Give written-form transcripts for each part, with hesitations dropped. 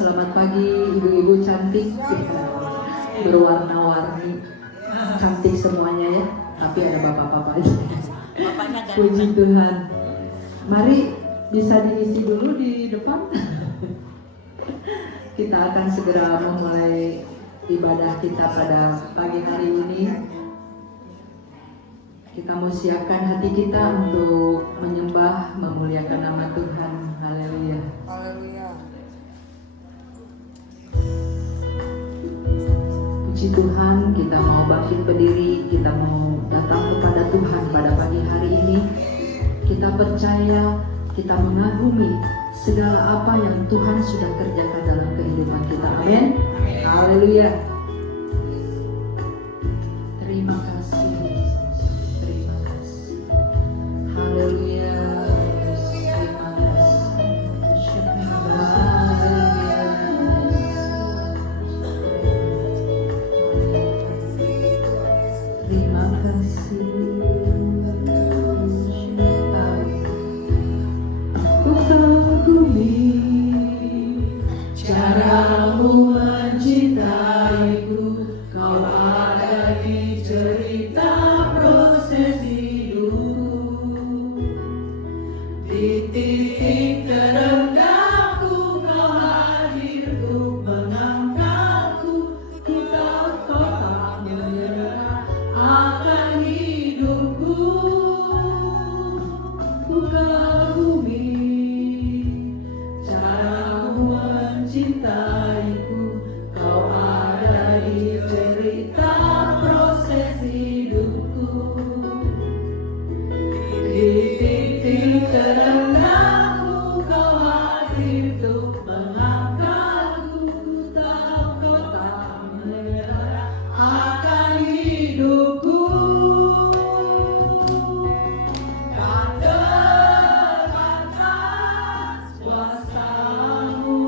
selamat pagi ibu-ibu cantik, berwarna-warni, cantik semuanya ya, tapi ada bapak-bapaknya. Puji Tuhan. Mari bisa diisi dulu di depan. Kita akan segera memulai ibadah kita pada pagi hari ini. Kita mau siapkan hati kita untuk menyembah, memuliakan nama Tuhan. Haleluya. Haleluya. Puji Tuhan, kita mau bangkit berdiri, kita mau datang kepada Tuhan pada pagi hari ini. Kita percaya, kita mengagumi segala apa yang Tuhan sudah kerjakan dalam kehidupan kita. Amin. Haleluya. Terima kasih. Terima kasih. Haleluya. Terima kasih. Terima kasih. Ku kagumi caramu mencintaiku, kau ada di cerita proses hidupku. Di titik terendahku kau hadir untuk mengangkatku. Ku tahu kau tak menyerah akan hidupku. Ku kagumi caramu mencintaiku, kau ada di cerita proses hidupku. Di titik terendahku kau hadir untuk mengangkatku. Ku tahu kau tak menyerah akan hidupku. Kata-kata kuasamu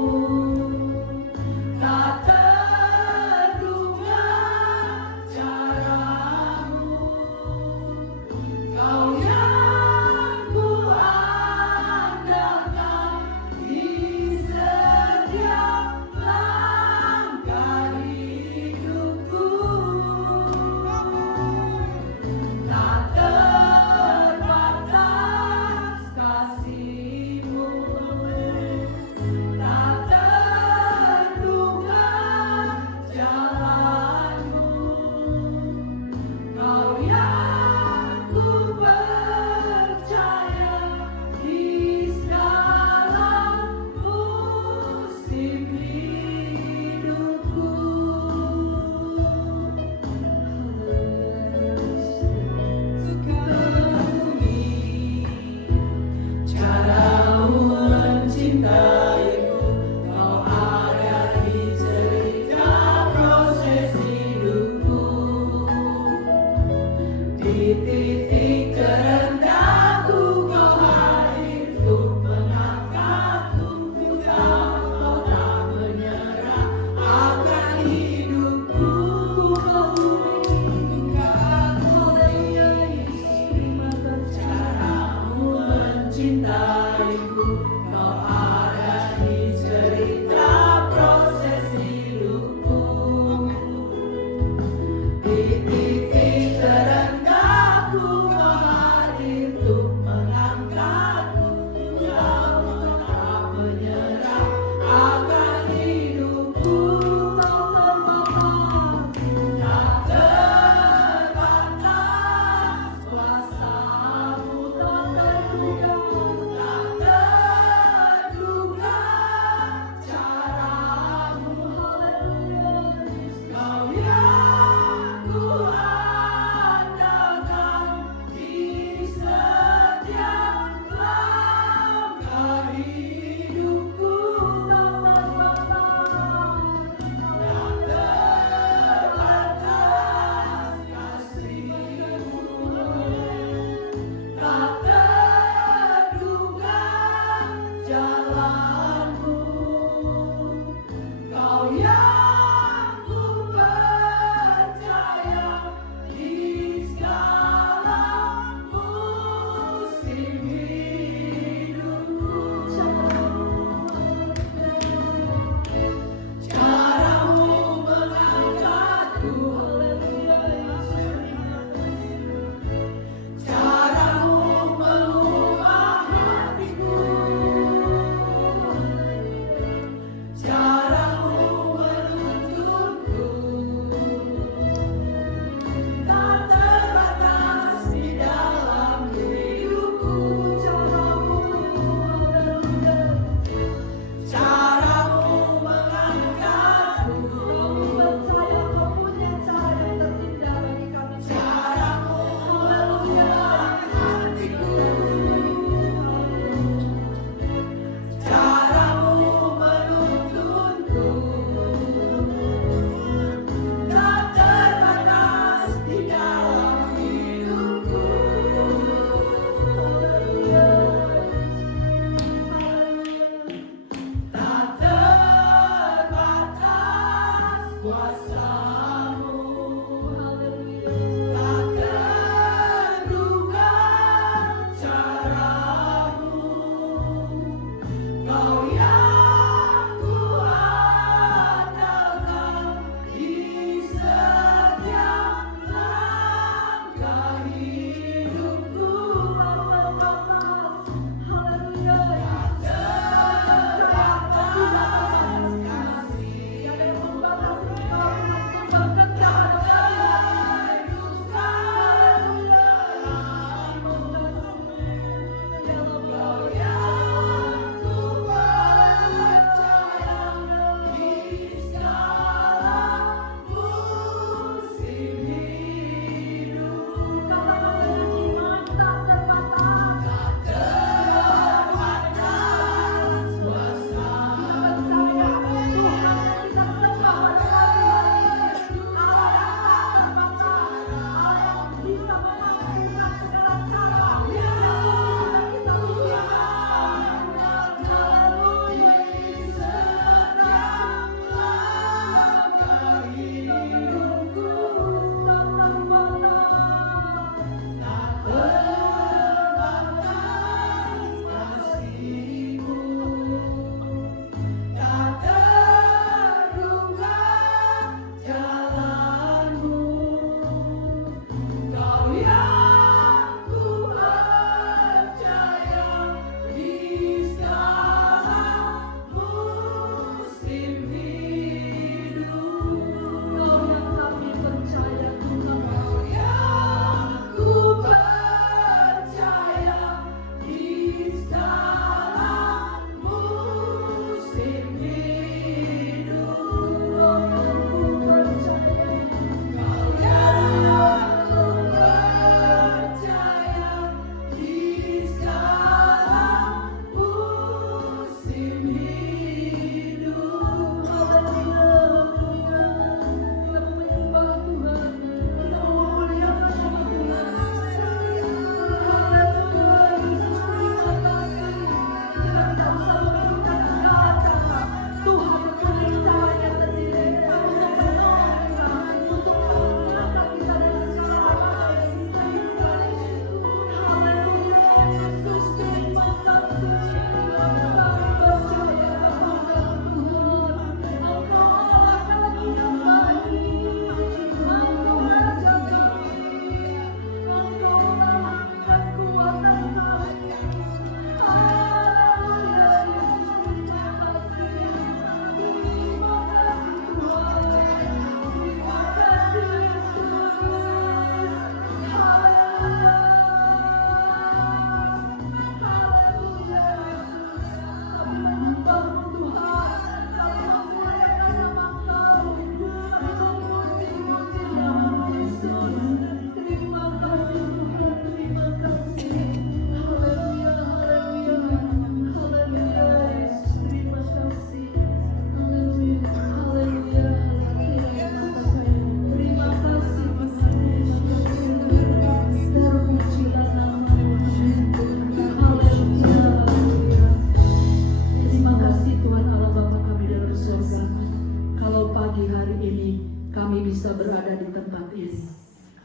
bisa berada di tempat ini.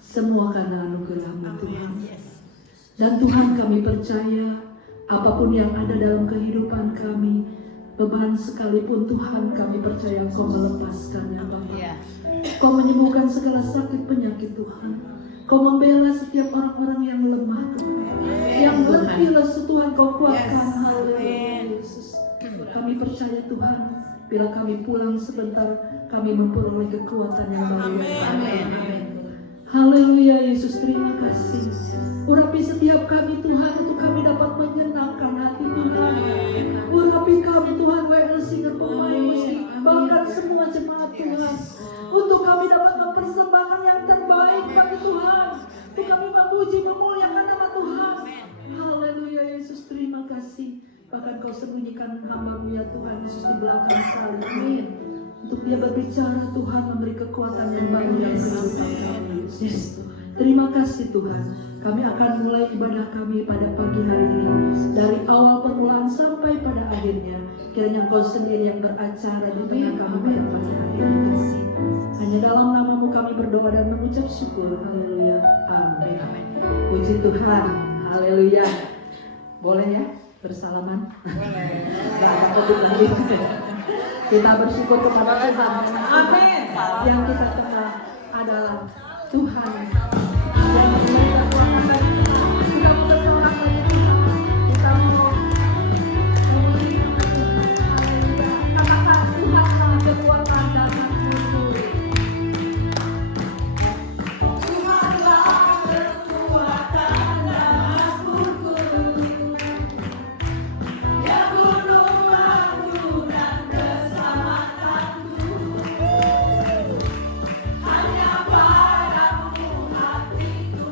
Semua karena anugerah-Mu Tuhan. Dan Tuhan, kami percaya apapun yang ada dalam kehidupan kami, beban sekalipun Tuhan, kami percaya Engkau melepaskannya Bapa. Kau menyembuhkan segala sakit penyakit Tuhan. Kau membela setiap orang-orang yang lemah Tuhan. Yang letih lesu Tuhan Kau kuatkan. Haleluya Yesus. Kami percaya Tuhan, bila kami pulang sebentar, kami memperoleh kekuatan yang baru. Amin. Haleluya Yesus, terima kasih. Urapi setiap kami Tuhan, untuk kami dapat menyenangkan hati Tuhan. Urapi kami Tuhan, WLC dan pemain musik, bahkan semua jemaat Tuhan, untuk kami dapat mempersembahkan yang terbaik kami Tuhan, untuk kami memuji memuliakan nama Tuhan. Haleluya Yesus, terima kasih. Bahkan Kau sembunyikan hamba-Mu ya Tuhan Yesus di belakang salib. Amin. Untuk dia berbicara Tuhan, memberi kekuatan yang baru dalam kehidupan kami Yesus. Terima kasih Tuhan. Kami akan mulai ibadah kami pada pagi hari ini, dari awal permulaan sampai pada akhirnya. Kiranya Engkau sendiri yang beracara di tengah kami pada pagi hari ini. Hanya dalam nama-Mu kami berdoa dan mengucap syukur. Haleluya. Amin. Puji Tuhan. Haleluya. Boleh ya bersalaman? Gak ada covid lagi. Kita bersyukur kepada Tuhan. Amin. Yang kita kenal adalah Tuhan yang memberi kekuatan bagi kita. Kita mau bersorak bagi Tuhan. Kita mau memberi Tuhan. Haleluya. Katakan Tuhan adalah kekuatan dan Mazmur. Tuhanlah kekuatan dan Mazmurku. Ya gunung aku dan keselamatanku. Hanya padamu hatiku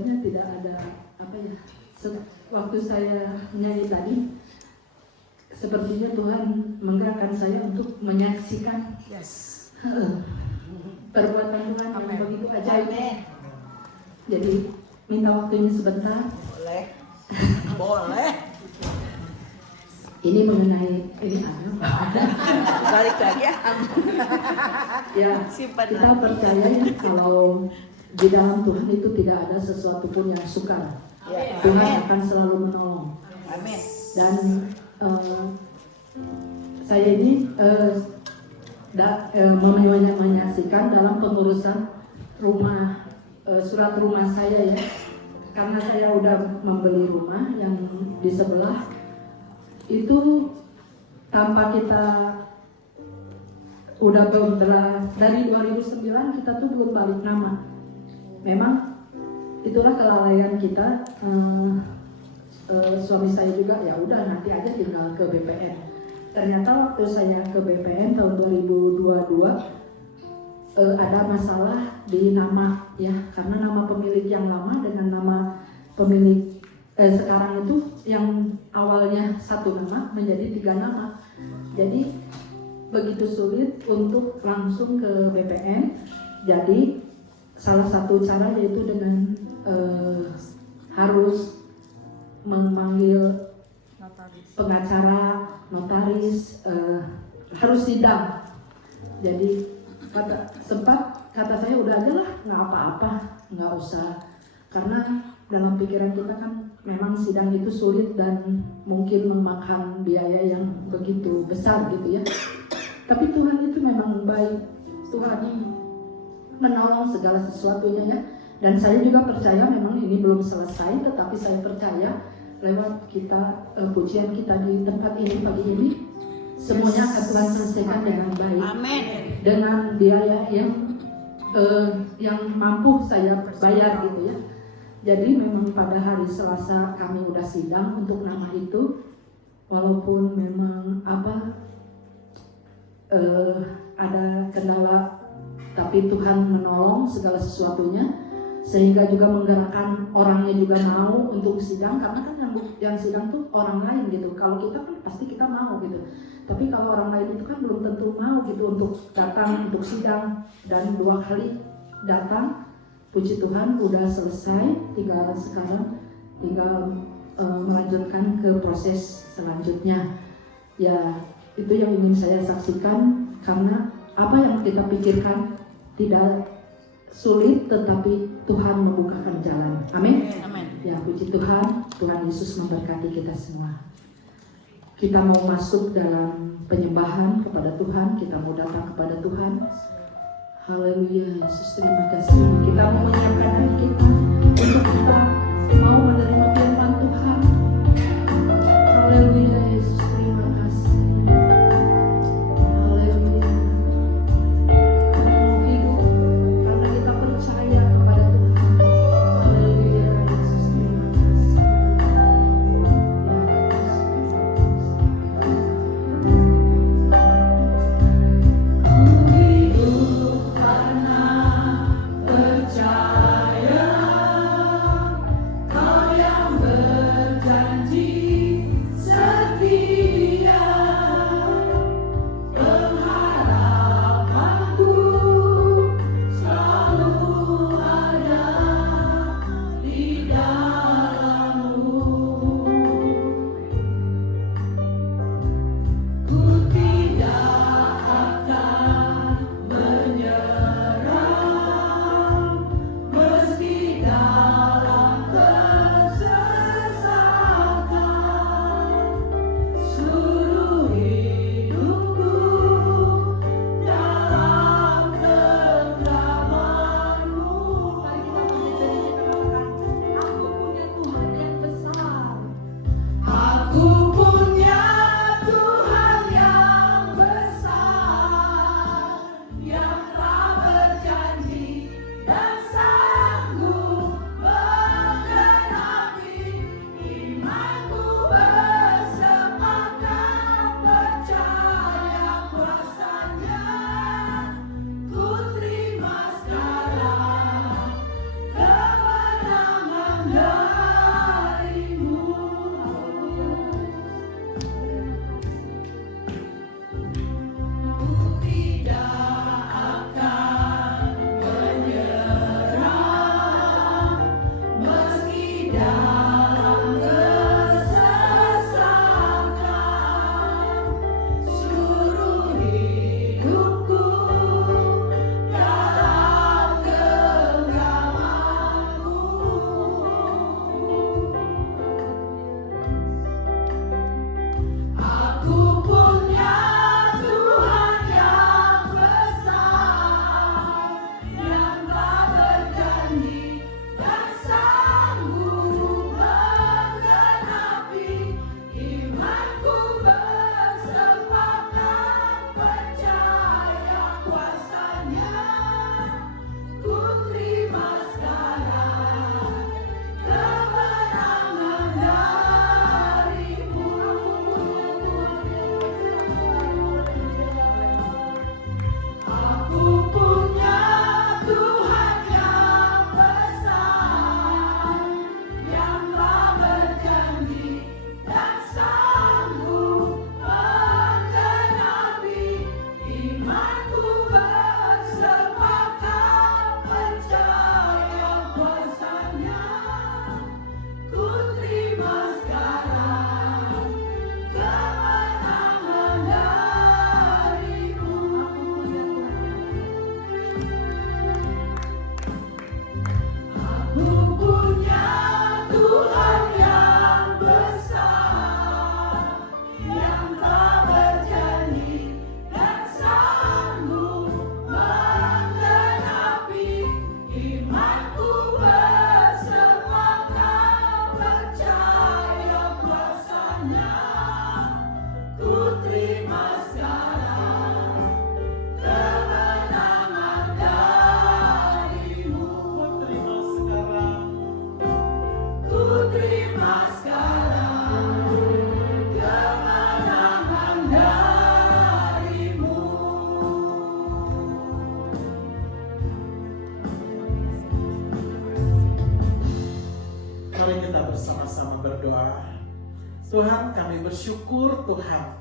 sebenarnya tidak ada apa ya. Waktu saya menyanyi tadi, sepertinya Tuhan menggerakkan saya untuk menyaksikan perbuatan Tuhan yang begitu ajaib. Jadi minta waktunya sebentar. Boleh. Ini mengenai ini Balik lagi ya. Ya, kita percaya ya kalau di dalam Tuhan itu tidak ada sesuatu pun yang sukar. Tuhan akan selalu menolong. Amin. Dan saya ini menyaksikan dalam pengurusan rumah, surat rumah saya ya. Karena saya udah membeli rumah yang di sebelah itu, tanpa kita udah dari 2009 kita tuh belum balik nama. Memang itulah kelalaian kita. Suami saya juga ya udah nanti aja tinggal ke BPN. Ternyata waktu saya ke BPN tahun 2022 ada masalah di nama ya, karena nama pemilik yang lama dengan nama pemilik sekarang itu yang awalnya satu nama menjadi 3 nama. Jadi begitu sulit untuk langsung ke BPN. Jadi salah satu cara yaitu dengan harus memanggil pengacara, notaris, harus sidang. Jadi sempat kata saya udah aja lah, nggak apa-apa, nggak usah, karena dalam pikiran kita kan memang sidang itu sulit dan mungkin memakan biaya yang begitu besar gitu ya. Tapi Tuhan itu memang baik, Tuhan menolong segala sesuatunya ya. Dan saya juga percaya memang ini belum selesai, tetapi saya percaya lewat kita pujian kita di tempat ini pagi ini, semuanya akan Tuhan selesaikan dengan baik. Amin. Dengan biaya yang mampu saya bayar gitu ya. Jadi memang pada hari Selasa kami udah sidang untuk nama itu, walaupun memang ada kendala, tapi Tuhan menolong segala sesuatunya, sehingga juga menggerakkan orangnya juga mau untuk sidang, karena kan yang sidang tuh orang lain gitu. Kalau kita kan pasti kita mau gitu, tapi kalau orang lain itu kan belum tentu mau gitu untuk datang untuk sidang. Dan 2 kali datang, puji Tuhan udah selesai, sekarang tinggal melanjutkan ke proses selanjutnya. Ya itu yang ingin saya saksikan, karena apa yang kita pikirkan tidak sulit, tetapi Tuhan membukakan jalan. Amin. Ya puji Tuhan, Tuhan Yesus memberkati kita semua. Kita mau masuk dalam penyembahan kepada Tuhan, kita mau datang kepada Tuhan. Haleluya, Yesus terima kasih. Kita mau menyiapkan hati kita untuk kita mau menerima firman Tuhan. Haleluya, Yesus terima kasih. Haleluya. Kita mau hidup karena kita percaya kepada Tuhan. Haleluya, Yesus terima kasih. Karena percaya Tuhan, kami bersyukur Tuhan,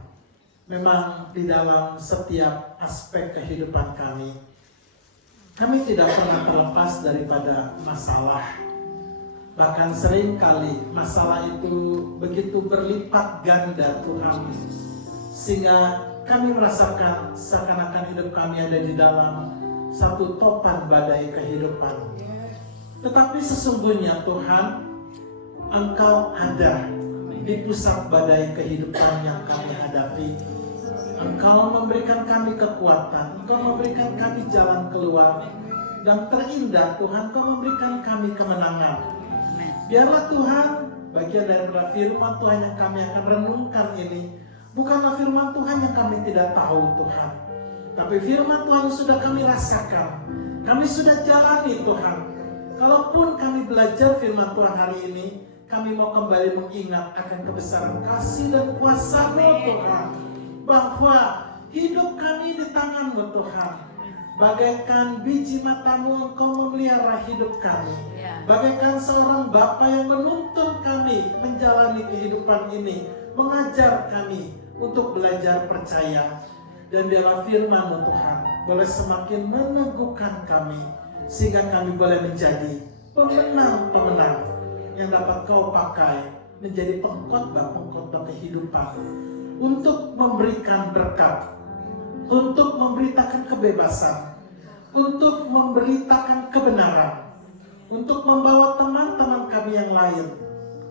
memang di dalam setiap aspek kehidupan kami tidak pernah terlepas daripada masalah. Bahkan seringkali masalah itu begitu berlipat ganda Tuhan, sehingga kami merasakan seakan-akan hidup kami ada di dalam satu topan badai kehidupan. Tetapi sesungguhnya Tuhan, Engkau ada di pusat badai kehidupan yang kami hadapi. Engkau memberikan kami kekuatan, Engkau memberikan kami jalan keluar, dan terindah Tuhan, Engkau memberikan kami kemenangan. Biarlah Tuhan, bagian daripada firman Tuhan yang kami akan renungkan ini bukanlah firman Tuhan yang kami tidak tahu Tuhan, tapi firman Tuhan yang sudah kami rasakan, kami sudah jalani Tuhan. Kalaupun kami belajar firman Tuhan hari ini, kami mau kembali mengingat akan kebesaran kasih dan kuasa-Mu Tuhan, bahwa hidup kami di tangan-Mu Tuhan. Bagaikan biji mata-Mu Engkau memelihara hidup kami. Bagaikan seorang Bapa yang menuntun kami menjalani kehidupan ini, mengajar kami untuk belajar percaya. Dan biarlah firman-Mu Tuhan boleh semakin meneguhkan kami, sehingga kami boleh menjadi pemenang-pemenang yang dapat Kau pakai menjadi pengkhotbah kehidupan, untuk memberikan berkat, untuk memberitakan kebebasan, untuk memberitakan kebenaran, untuk membawa teman-teman kami yang lain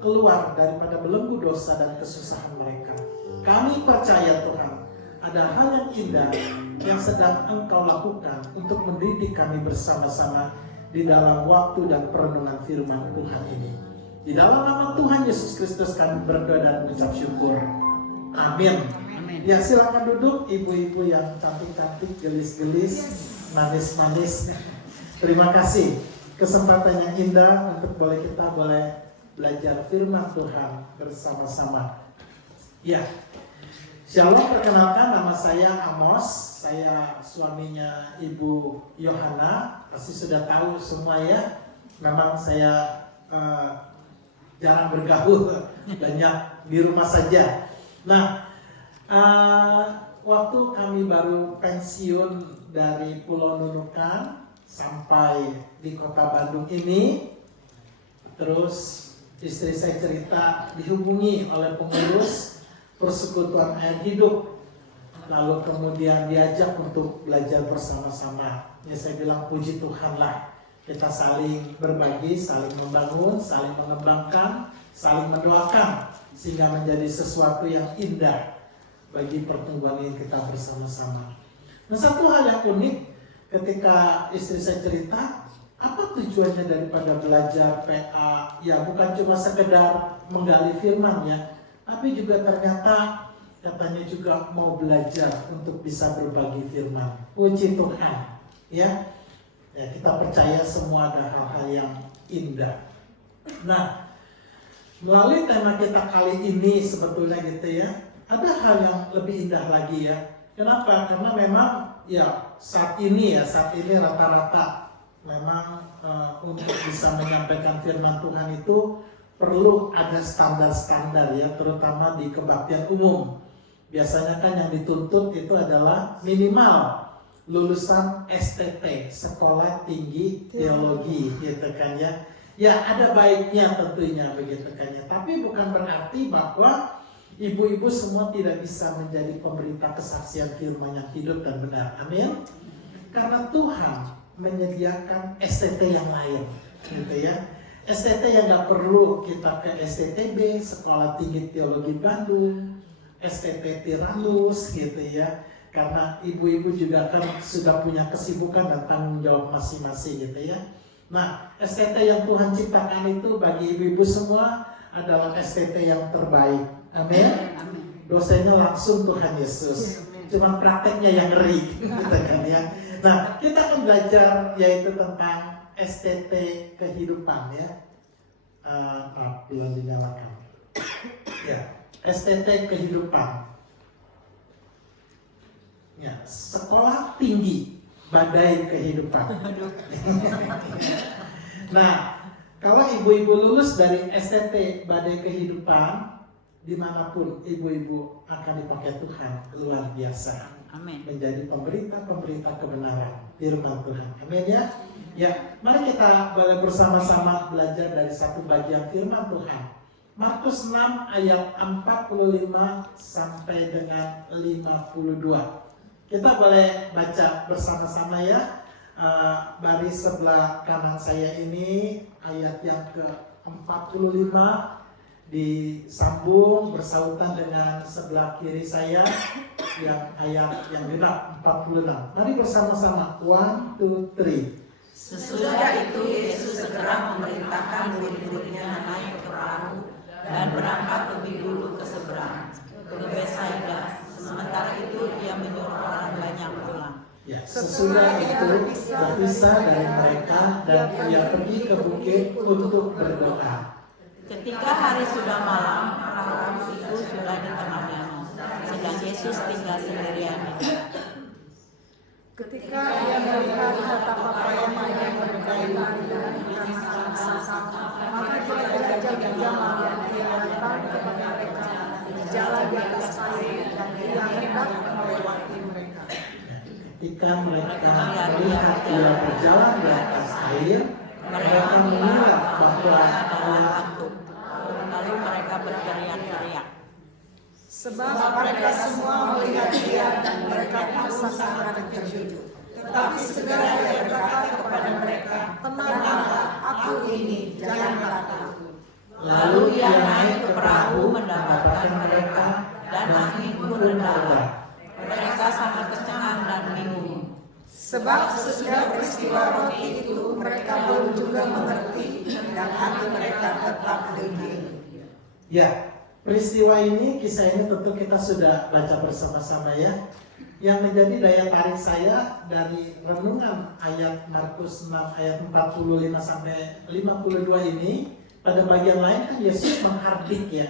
keluar daripada belenggu dosa dan kesusahan mereka. Kami percaya Tuhan, ada hal yang indah yang sedang Engkau lakukan untuk mendidik kami bersama-sama di dalam waktu dan perenungan firman Tuhan ini. Di dalam nama Tuhan Yesus Kristus kami berdoa dan mengucap syukur. Amin. Ya, silakan duduk ibu-ibu yang cantik-cantik, gelis-gelis, manis-manis. Terima kasih kesempatan yang indah untuk kita boleh belajar firman Tuhan bersama-sama. Ya, Shalom, perkenalkan nama saya Amos. Saya suaminya Ibu Yohana. Pasti sudah tahu semua ya. Memang saya jarang bergaul, banyak di rumah saja. Nah, waktu kami baru pensiun dari Pulau Nunukan sampai di kota Bandung ini, terus istri saya cerita dihubungi oleh pengurus Persekutuan Air Hidup, lalu kemudian diajak untuk belajar bersama-sama. Ya saya bilang puji Tuhan lah, kita saling berbagi, saling membangun, saling mengembangkan, saling mendoakan, sehingga menjadi sesuatu yang indah bagi pertumbuhan yang kita bersama-sama. Nah, satu hal yang unik ketika istri saya cerita, apa tujuannya daripada belajar PA? Ya bukan cuma sekedar menggali firman ya, tapi juga ternyata katanya juga mau belajar untuk bisa berbagi firman. Puji Tuhan, ya. Ya kita percaya semua ada hal-hal yang indah. Nah, melalui tema kita kali ini sebetulnya gitu ya, ada hal yang lebih indah lagi ya. Kenapa? Karena memang ya saat ini rata-rata memang untuk bisa menyampaikan firman Tuhan itu perlu ada standar-standar ya, terutama di kebaktian umum. Biasanya kan yang dituntut itu adalah minimal lulusan STT, Sekolah Tinggi Teologi, gitu kan ya. Ya ada baiknya tentunya begitu kan ya. Tapi bukan berarti bahwa ibu-ibu semua tidak bisa menjadi pemberita kesaksian firman yang hidup dan benar. Amin. Karena Tuhan menyediakan STT yang lain, gitu ya. STT yang nggak perlu kita ke STTB, Sekolah Tinggi Teologi Bandung, STT Tiranus, gitu ya. Karena ibu-ibu juga kan sudah punya kesibukan dan tanggung jawab masing-masing, gitu ya. Nah, STT yang Tuhan ciptakan itu bagi ibu-ibu semua adalah STT yang terbaik. Amin. Dosennya langsung Tuhan Yesus. Cuma prakteknya yang ngeri, gitu kan ya. Nah, kita akan belajar yaitu tentang STT kehidupan ya. Belum dinyalakan. Ya, STT kehidupan. Ya, sekolah tinggi badai kehidupan. Nah, kalau ibu-ibu lulus dari STT badai kehidupan, dimanapun ibu-ibu akan dipakai Tuhan luar biasa. Amin. Menjadi pemberita kebenaran firman Tuhan. Amin ya. Ya, mari kita boleh bersama-sama belajar dari satu bagian firman Tuhan. Markus 6 ayat 45 sampai dengan 52. Kita boleh baca bersama-sama ya. Baris sebelah kanan saya ini ayat yang ke-45 disambung bersautan dengan sebelah kiri saya yang ayat yang genap 46. Mari bersama-sama 1, 2, 3. Sesudah itu Yesus segera memerintahkan murid-muridnya naik ke perahu dan berangkat lebih dulu ke seberang, ke Betsaida. Sementara itu ia menyuruh orang banyak pulang. Ya, sesudah itu berpisah dari mereka dan ia pergi ke bukit untuk berdoa. Ketika hari sudah malam, perahu itu sudah di tengah danau, sedang Yesus tinggal sendirian di darat. Ketika ia melihat betapa payahnya yang berkaitan dengan ikan sama-sama, maka dia belajar berjamaah dan ia datang kepada mereka berjalan di atas air dan ia hendak melewati mereka. Ketika mereka melihat dia berjalan di atas air, mereka mengira bahwa adalah hantu. Lalu mereka berteriak-teriak. Sebab mereka semua melihat dia dan mereka merasa sangat terkejut. Tetapi segera ia berkata kepada mereka, "Tenanglah, aku ini, janganlah takut." Lalu ia naik ke perahu mendapatkan mereka dan angin pun reda. Mereka sangat tercengang dan bingung. Sebab sesudah peristiwa roti itu mereka belum juga mengerti dan hati mereka tetap dingin. ya, peristiwa ini, kisah ini tentu kita sudah baca bersama-sama ya. Yang menjadi daya tarik saya dari renungan ayat Markus 6 ayat 45 sampai 52 ini, pada bagian lain kan Yesus menghardik ya,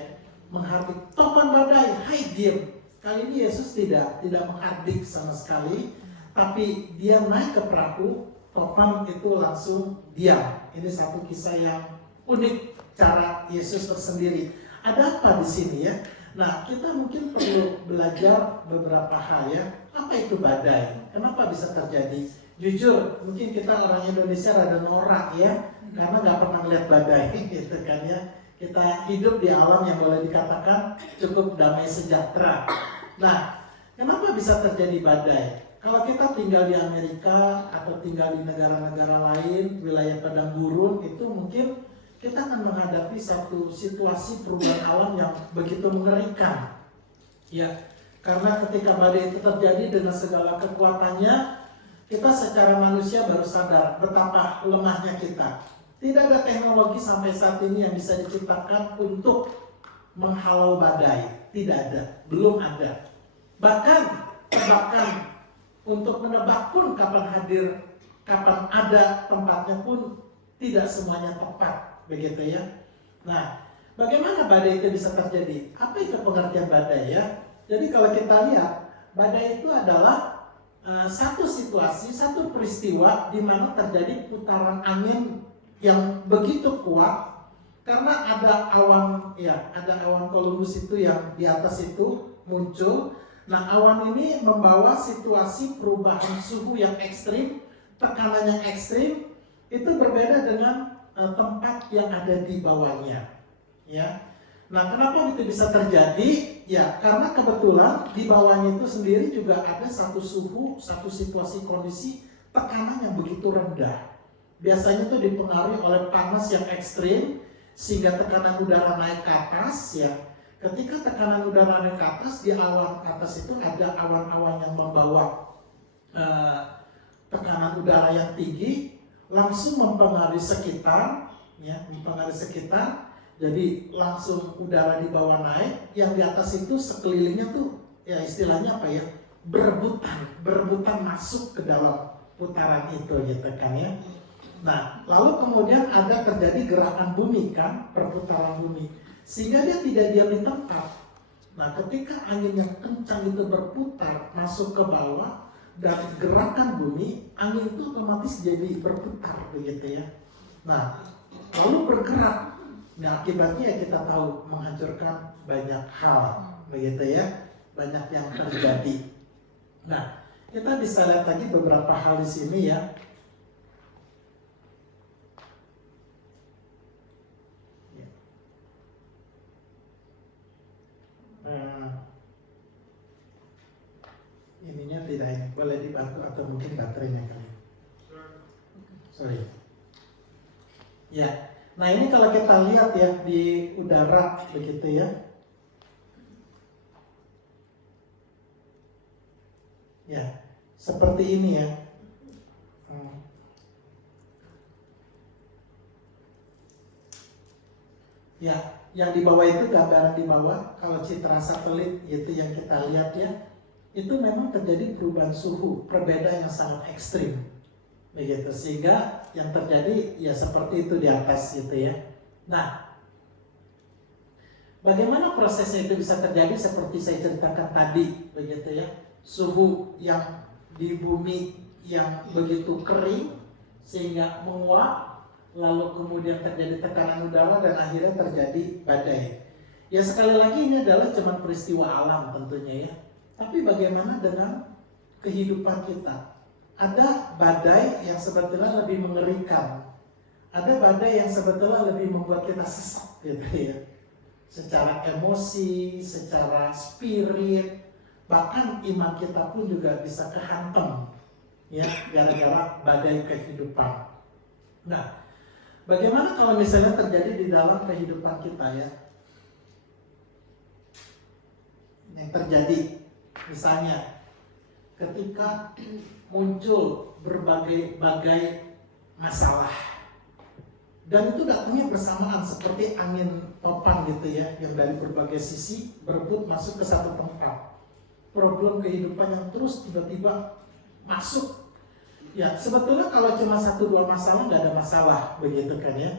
menghardik topan badai, hai diam. Kali ini Yesus tidak menghardik sama sekali, tapi dia naik ke perahu, topan itu langsung diam. Ini satu kisah yang unik cara Yesus tersendiri. Ada apa di sini ya? Nah, kita mungkin perlu belajar beberapa hal ya. Apa itu badai? Kenapa bisa terjadi? Jujur, mungkin kita orang Indonesia rada norak ya, karena nggak pernah melihat badai gitu kan ya. Kita hidup di alam yang boleh dikatakan cukup damai sejahtera. Nah, kenapa bisa terjadi badai? Kalau kita tinggal di Amerika atau tinggal di negara-negara lain, wilayah padang gurun, itu mungkin kita akan menghadapi satu situasi perubahan alam yang begitu mengerikan. Ya, karena ketika badai itu terjadi dengan segala kekuatannya, kita secara manusia baru sadar betapa lemahnya kita. Tidak ada teknologi sampai saat ini yang bisa diciptakan untuk menghalau badai. Tidak ada, belum ada. Bahkan tebakan untuk menebak pun kapan hadir, kapan ada tempatnya pun tidak semuanya tepat, begitu ya. Nah, bagaimana badai itu bisa terjadi? Apa itu pengertian badai ya? Jadi kalau kita lihat, badai itu adalah satu situasi, satu peristiwa di mana terjadi putaran angin yang begitu kuat karena ada awan ya, ada awan Columbus itu yang di atas itu muncul. Nah, awan ini membawa situasi perubahan suhu yang ekstrim, tekanan yang ekstrim, itu berbeda dengan tempat yang ada di bawahnya. Ya. Nah, kenapa itu bisa terjadi? Ya, karena kebetulan di bawahnya itu sendiri juga ada satu suhu, satu situasi kondisi tekanan yang begitu rendah. Biasanya itu dipengaruhi oleh panas yang ekstrim sehingga tekanan udara naik ke atas ya. Ketika tekanan udara naik ke atas, di awan atas itu ada awan-awan yang membawa tekanan udara yang tinggi, langsung mempengaruhi sekitar, ya, mempengaruhi sekitar. Jadi langsung udara di bawah naik, yang di atas itu sekelilingnya tuh, ya istilahnya apa ya, berebutan masuk ke dalam putaran itu, gitu kan ya. Nah, lalu kemudian ada terjadi gerakan bumi kan, perputaran bumi. Sehingga dia tidak diam di tempat. Nah, ketika angin yang kencang itu berputar masuk ke bawah dan gerakan bumi, angin itu otomatis jadi berputar begitu ya. Nah, lalu bergerak. Nah, akibatnya ya kita tahu menghancurkan banyak hal begitu ya. Banyak yang terjadi. Nah, kita bisa lihat lagi beberapa hal di sini ya. Ininya tidak ini, boleh dibantu atau mungkin baterainya kali. Sorry. Ya, nah ini kalau kita lihat ya di udara begitu ya. Ya, seperti ini ya. Ya, yang di bawah itu gambaran di bawah, kalau citra satelit itu yang kita lihat ya, itu memang terjadi perubahan suhu, perbedaan yang sangat ekstrim, begitu. Sehingga yang terjadi ya seperti itu di atas gitu ya. Nah, bagaimana prosesnya itu bisa terjadi seperti saya ceritakan tadi, begitu ya. Suhu yang di bumi yang begitu kering sehingga menguap. Lalu kemudian terjadi tekanan udara dan akhirnya terjadi badai. Ya sekali lagi ini adalah cuma peristiwa alam tentunya ya. Tapi bagaimana dengan kehidupan kita? Ada badai yang sebetulnya lebih mengerikan. Ada badai yang sebetulnya lebih membuat kita sesat gitu ya. Secara emosi, secara spirit, bahkan iman kita pun juga bisa kehantam ya gara-gara badai kehidupan. Nah, bagaimana kalau misalnya terjadi di dalam kehidupan kita ya? Yang terjadi misalnya ketika muncul berbagai masalah dan itu datangnya bersamaan seperti angin topan gitu ya, yang dari berbagai sisi berebut masuk ke satu tempat. Problem kehidupan yang terus tiba-tiba masuk. Ya, sebetulnya kalau cuma 1-2 masalah nggak ada masalah, begitu kan ya.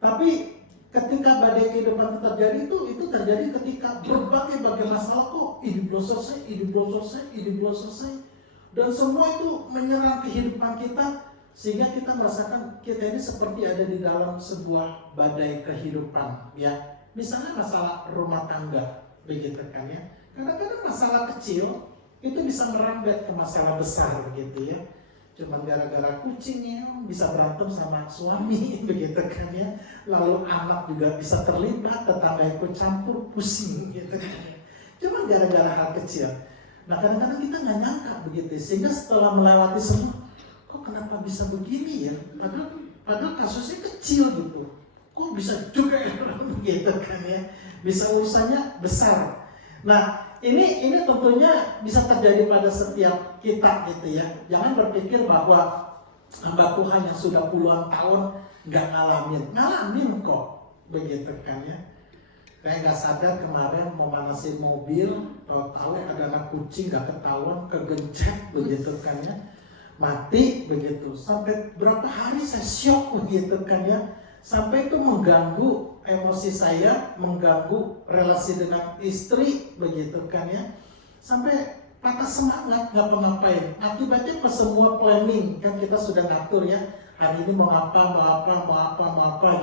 Tapi ketika badai kehidupan itu terjadi itu terjadi ketika berbagai masalah kok ini belum selesai, dan semua itu menyerang kehidupan kita sehingga kita merasakan kita ini seperti ada di dalam sebuah badai kehidupan, ya. Misalnya masalah rumah tangga, begitu kan ya. Kadang-kadang masalah kecil itu bisa merembet ke masalah besar, begitu ya. Cuman gara-gara kucingnya bisa berantem sama suami, begitu kan ya. Lalu anak juga bisa terlibat, tetangga ikut campur, pusing, gitu kan. Cuman gara-gara hal kecil. Nah kadang-kadang kita nggak nyangka begitu, sehingga setelah melewati semua, kok kenapa bisa begini ya? Padahal kasusnya kecil gitu. Kok bisa juga ya begitu kan ya? Bisa urusannya besar. Nah ini tentunya bisa terjadi pada setiap kita gitu ya. Jangan berpikir bahwa hamba Tuhan yang sudah puluhan tahun nggak ngalamin kok begitu kan ya. Saya nggak sadar kemarin mau manasin mobil, tahu ada anak kucing nggak ketahuan, kegencet begitu kan ya, mati begitu. Sampai berapa hari saya syok begitu kan ya, sampai itu mengganggu emosi saya, mengganggu relasi dengan istri begitu kan ya, sampai patah semangat nggak ngapain. Akibatnya pas semua planning kan kita sudah ngatur ya, hari ini mau apa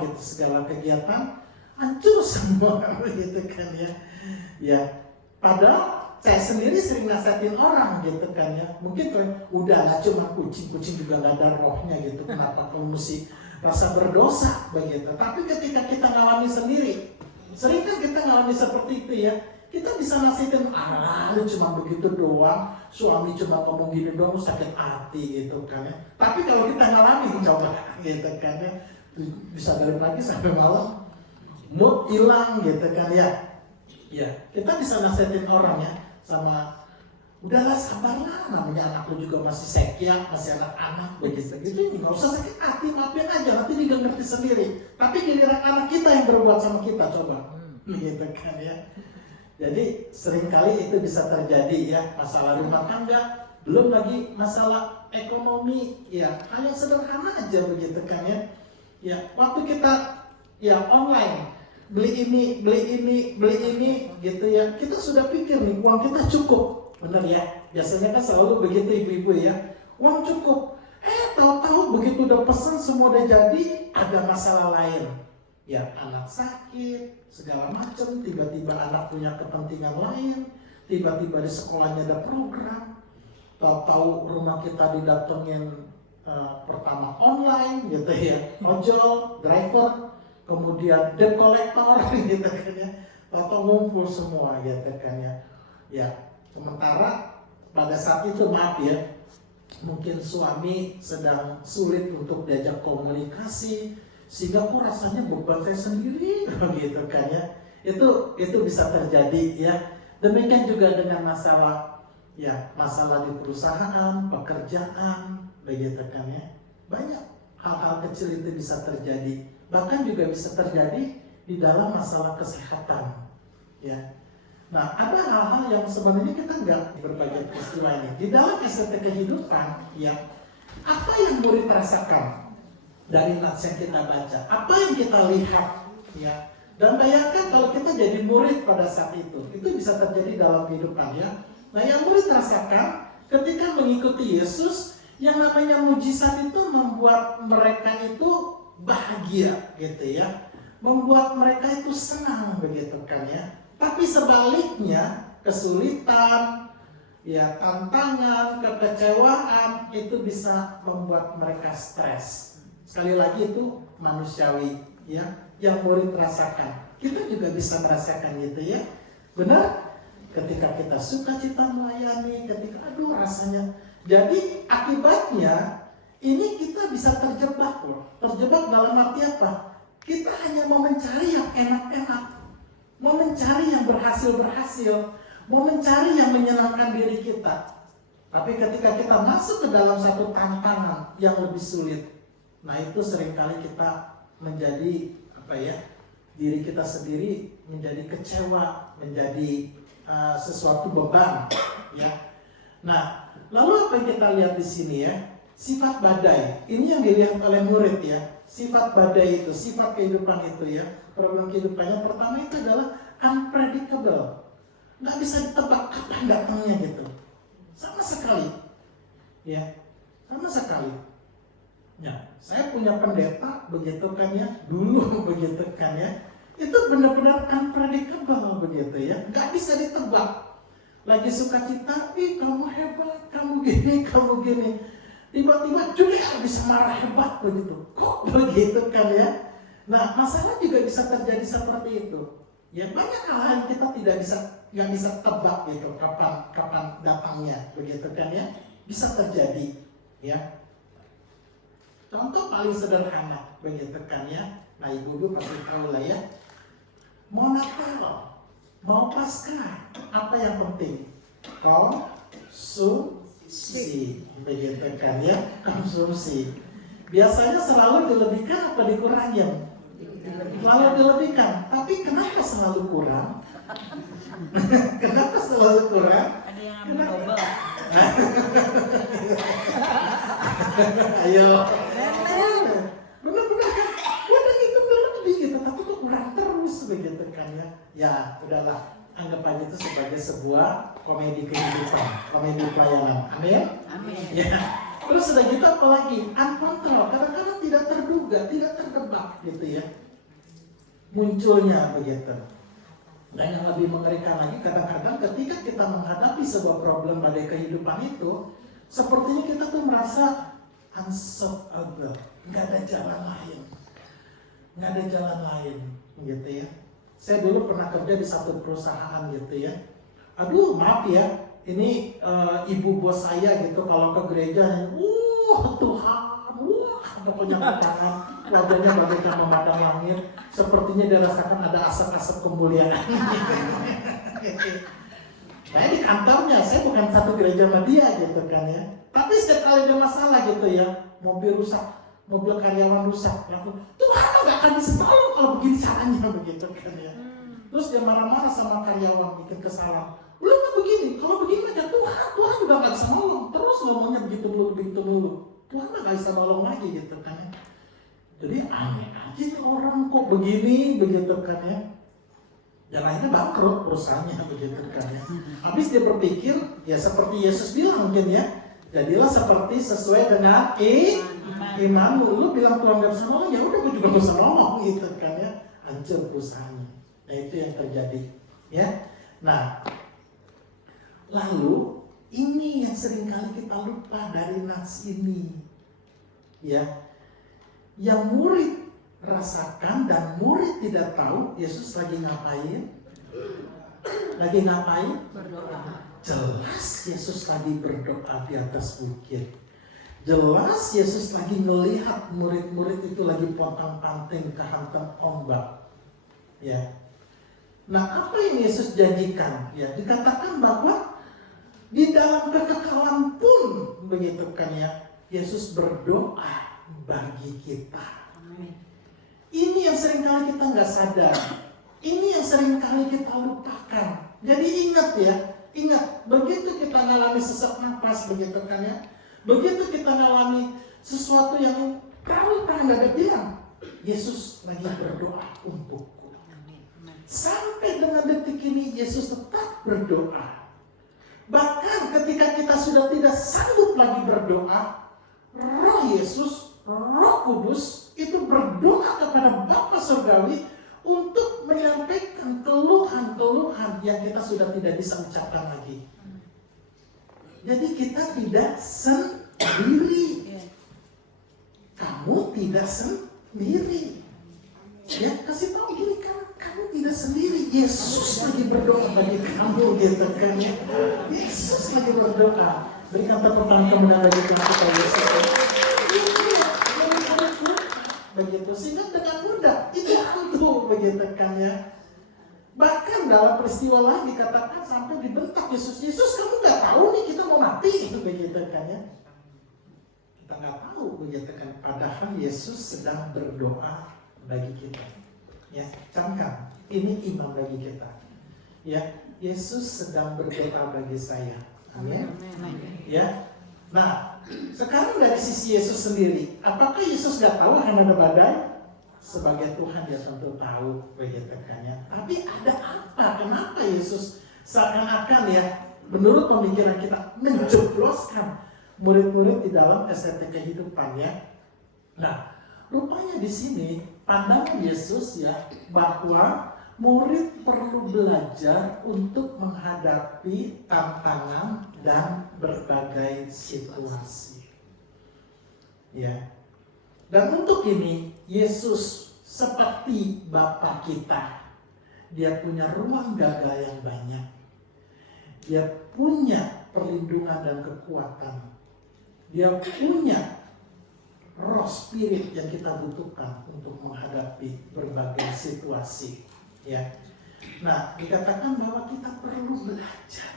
gitu, segala kegiatan hancur semua gitu kan ya. Ya, padahal saya sendiri sering nasihatin orang gitu kan ya. Mungkin kalau udahlah cuma kucing juga nggak ada rohnya gitu. Kenapa kamu mesti rasa berdosa begitu? Tapi ketika kita ngalami sendiri, sering kan kita ngalami seperti itu ya. Kita bisa nasihatin, lu cuma begitu doang, suami cuma ngomong gini doang, sakit hati gitu kan ya. Tapi kalau kita ngalami coba gitu kan ya, bisa balik lagi sampai malam, mood hilang gitu kan ya. Ya, kita bisa nasihatin orang ya, sama udahlah sabarlah, namanya anak lu juga masih sekia, masih anak-anak begitu gitu, nggak usah sakit hati, maafin aja, nanti dia ngerti sendiri. Tapi giliran anak kita yang berbuat sama kita, coba gitu kan ya. Jadi seringkali itu bisa terjadi ya, masalah rumah tangga, belum lagi masalah ekonomi ya, hal yang sederhana aja begitu kan ya. Ya, waktu kita ya online beli ini gitu ya, kita sudah pikir nih uang kita cukup, benar ya, biasanya kan selalu begitu ibu-ibu ya, uang cukup, tahu-tahu begitu udah pesan semua udah jadi, ada masalah lain ya, anak sakit segala macam, tiba-tiba anak punya kepentingan lain, tiba-tiba di sekolahnya ada program, tahu-tahu rumah kita didatengin pertama online gitu ya, ojol, driver, kemudian debt collector gitu kan ya, atau ngumpul semua gitu kan ya. Ya, sementara pada saat itu maaf ya, mungkin suami sedang sulit untuk diajak komunikasi, sehingga kok rasanya beban saya sendiri gitu kan ya. Itu bisa terjadi ya. Demikian juga dengan masalah ya, masalah di perusahaan, pekerjaan begitu kan ya. Banyak hal-hal kecil itu bisa terjadi. Bahkan juga bisa terjadi di dalam masalah kesehatan ya. Nah, ada hal-hal yang sebenarnya kita nggak berbagai peristiwa ini di dalam STT kehidupan ya. Apa yang murid rasakan dari nats yang kita baca, apa yang kita lihat ya, dan bayangkan kalau kita jadi murid pada saat itu bisa terjadi dalam kehidupan ya. Nah, yang murid rasakan ketika mengikuti Yesus, yang namanya mujizat itu membuat mereka itu bahagia gitu ya, membuat mereka itu senang begitu kan ya. Tapi sebaliknya kesulitan ya, tantangan, kekecewaan itu bisa membuat mereka stres. Sekali lagi itu manusiawi ya, yang murid rasakan, kita juga bisa merasakan gitu ya. Benar? Ketika kita sukacita melayani, ketika aduh rasanya. Jadi akibatnya ini kita bisa terjebak loh. Terjebak dalam arti apa? Kita hanya mau mencari yang enak-enak, mau mencari yang berhasil-berhasil, mau mencari yang menyenangkan diri kita. Tapi ketika kita masuk ke dalam satu tantangan yang lebih sulit, nah itu seringkali kita menjadi apa ya, diri kita sendiri menjadi kecewa, menjadi sesuatu beban ya. Nah, lalu apa yang kita lihat di sini ya? Sifat badai, ini yang dilihat oleh murid ya. Sifat badai itu, sifat kehidupan itu ya. Problem kehidupannya pertama itu adalah unpredictable. Nggak bisa ditebak kapan datangnya gitu. Sama sekali. Ya, sama sekali. Ya, saya punya pendeta begitu kan ya, dulu begitu kan ya, itu benar-benar unpredictable begitu ya, nggak bisa ditebak. Lagi sukacita, ih kamu hebat, kamu gini, tiba-tiba juga bisa marah hebat begitu, kok begitu kan ya. Nah masalah juga bisa terjadi seperti itu. Ya banyak hal yang kita nggak bisa tebak gitu, kapan datangnya begitu kan ya, bisa terjadi ya. Contoh paling sederhana begitu kan ya. Nah ibu-ibu pasti tahu lah ya. Mau Natal, mau Paskah, apa yang penting? Konsumsi, begitu kan ya, konsumsi. Biasanya selalu dilebihkan apa dikurangin? Selalu dilebihkan. Tapi kenapa selalu kurang? Kenapa selalu kurang? Ada yang ambil double. Ayo. Benar-benar kan? Udah gitu lebih gitu, tapi kok kurang terus begitu kan ya? Ya udahlah, anggap aja itu sebagai sebuah komedi kehidupan, komedi pelayanan. Amin. Amin. Ya. Terus sudah gitu apalagi uncontrol, kadang-kadang tidak terduga, tidak tertebak gitu ya. Munculnya begitu. Dan yang lebih mengerikan lagi, kadang-kadang ketika kita menghadapi sebuah problem pada kehidupan itu, sepertinya kita tuh merasa unsolvable, nggak ada jalan lain, gitu ya. Saya dulu pernah kerja di satu perusahaan gitu ya. Aduh maaf ya, ini ibu bos saya gitu kalau ke gereja, Tuhan, pokoknya tangan wajahnya bagaikan memandang langit, sepertinya dirasakan ada asap-asap kemuliaan. Saya di kantornya, saya bukan satu gereja sama dia gitu kan ya. Tapi setiap kali ada masalah gitu ya, mobil rusak, mobil karyawan rusak, lalu Tuhan nggak akan bisa tolong kalau begini caranya begitu kan ya. Terus dia marah-marah sama karyawan, bikin kesalahan. Lu nggak begini, kalau begini aja Tuhan juga nggak bisa nolong. Terus ngomongnya begitu mulu. Tuhan nggak bisa nolong lagi gitu kan ya. Jadi aneh aja nih orang kok begini begitu kan ya. Dan akhirnya bangkrut perusahaannya begitu kan ya. Habis dia berpikir ya seperti Yesus bilang mungkin ya, jadilah seperti sesuai dengan imanmu. Lu bilang Tuhan gak bisa nolong, ya udah gue juga bisa nolong gitu kan ya. Hancur perusahaannya. Nah itu yang terjadi ya. Nah lalu ini yang seringkali kita lupa dari nats ini ya. Yang murid rasakan dan murid tidak tahu Yesus lagi ngapain? Berdoa. Jelas Yesus lagi berdoa di atas bukit. Jelas Yesus lagi melihat murid-murid itu lagi pontang-panting kehantam ombak. Ya. Nah, apa yang Yesus janjikan? Ya, dikatakan bahwa di dalam kekekalan pun begitu kan ya, Yesus berdoa bagi kita. Amin. Ini yang seringkali kita nggak sadar. Ini yang seringkali kita lupakan. Jadi ingat, begitu kita ngalami sesak nafas begitu kan ya, begitu kita ngalami sesuatu yang perawi tangan dada bilang, Yesus lagi berdoa untukku. Sampai dengan detik ini Yesus tetap berdoa. Bahkan ketika kita sudah tidak sanggup lagi berdoa, Roh Yesus, Roh Kudus itu berdoa kepada Bapa Surgawi untuk menyampaikan keluhan-keluhan yang kita sudah tidak bisa ucapkan lagi. Jadi kita tidak sendiri. Kamu tidak sendiri. Ya, kasih tahu gini kan, kamu tidak sendiri. Yesus lagi berdoa bagi kamu gitu kan. Yesus lagi berdoa. Berikan tepuk tangan kemuliaan bagi Tuhan kita Yesus. Begitu, sehingga dengan mudah dibantu begitu kan ya. Bahkan dalam peristiwa lain dikatakan sampai dibentak Yesus, kamu nggak tahu nih kita mau mati begitu kan ya. Kita nggak tahu begitu kan, padahal Yesus sedang berdoa bagi kita. Ya, camkan, ini iman bagi kita. Ya, Yesus sedang berdoa bagi saya. Amin. Ya. Nah, sekarang dari sisi Yesus sendiri, apakah Yesus nggak tahu akan ada badai? Sebagai Tuhan dia tentu tahu begitu kan ya. Tapi ada apa? Kenapa Yesus seakan-akan ya, menurut pemikiran kita menjebloskan murid-murid di dalam STT kehidupan ya? Nah, rupanya di sini pandangan Yesus ya bahwa murid perlu belajar untuk menghadapi tantangan dan berbagai situasi. Ya. Dan untuk ini Yesus seperti Bapa kita. Dia punya ruang gagal yang banyak. Dia punya perlindungan dan kekuatan. Dia punya roh spirit yang kita butuhkan untuk menghadapi berbagai situasi. Ya. Nah, dikatakan bahwa kita perlu belajar.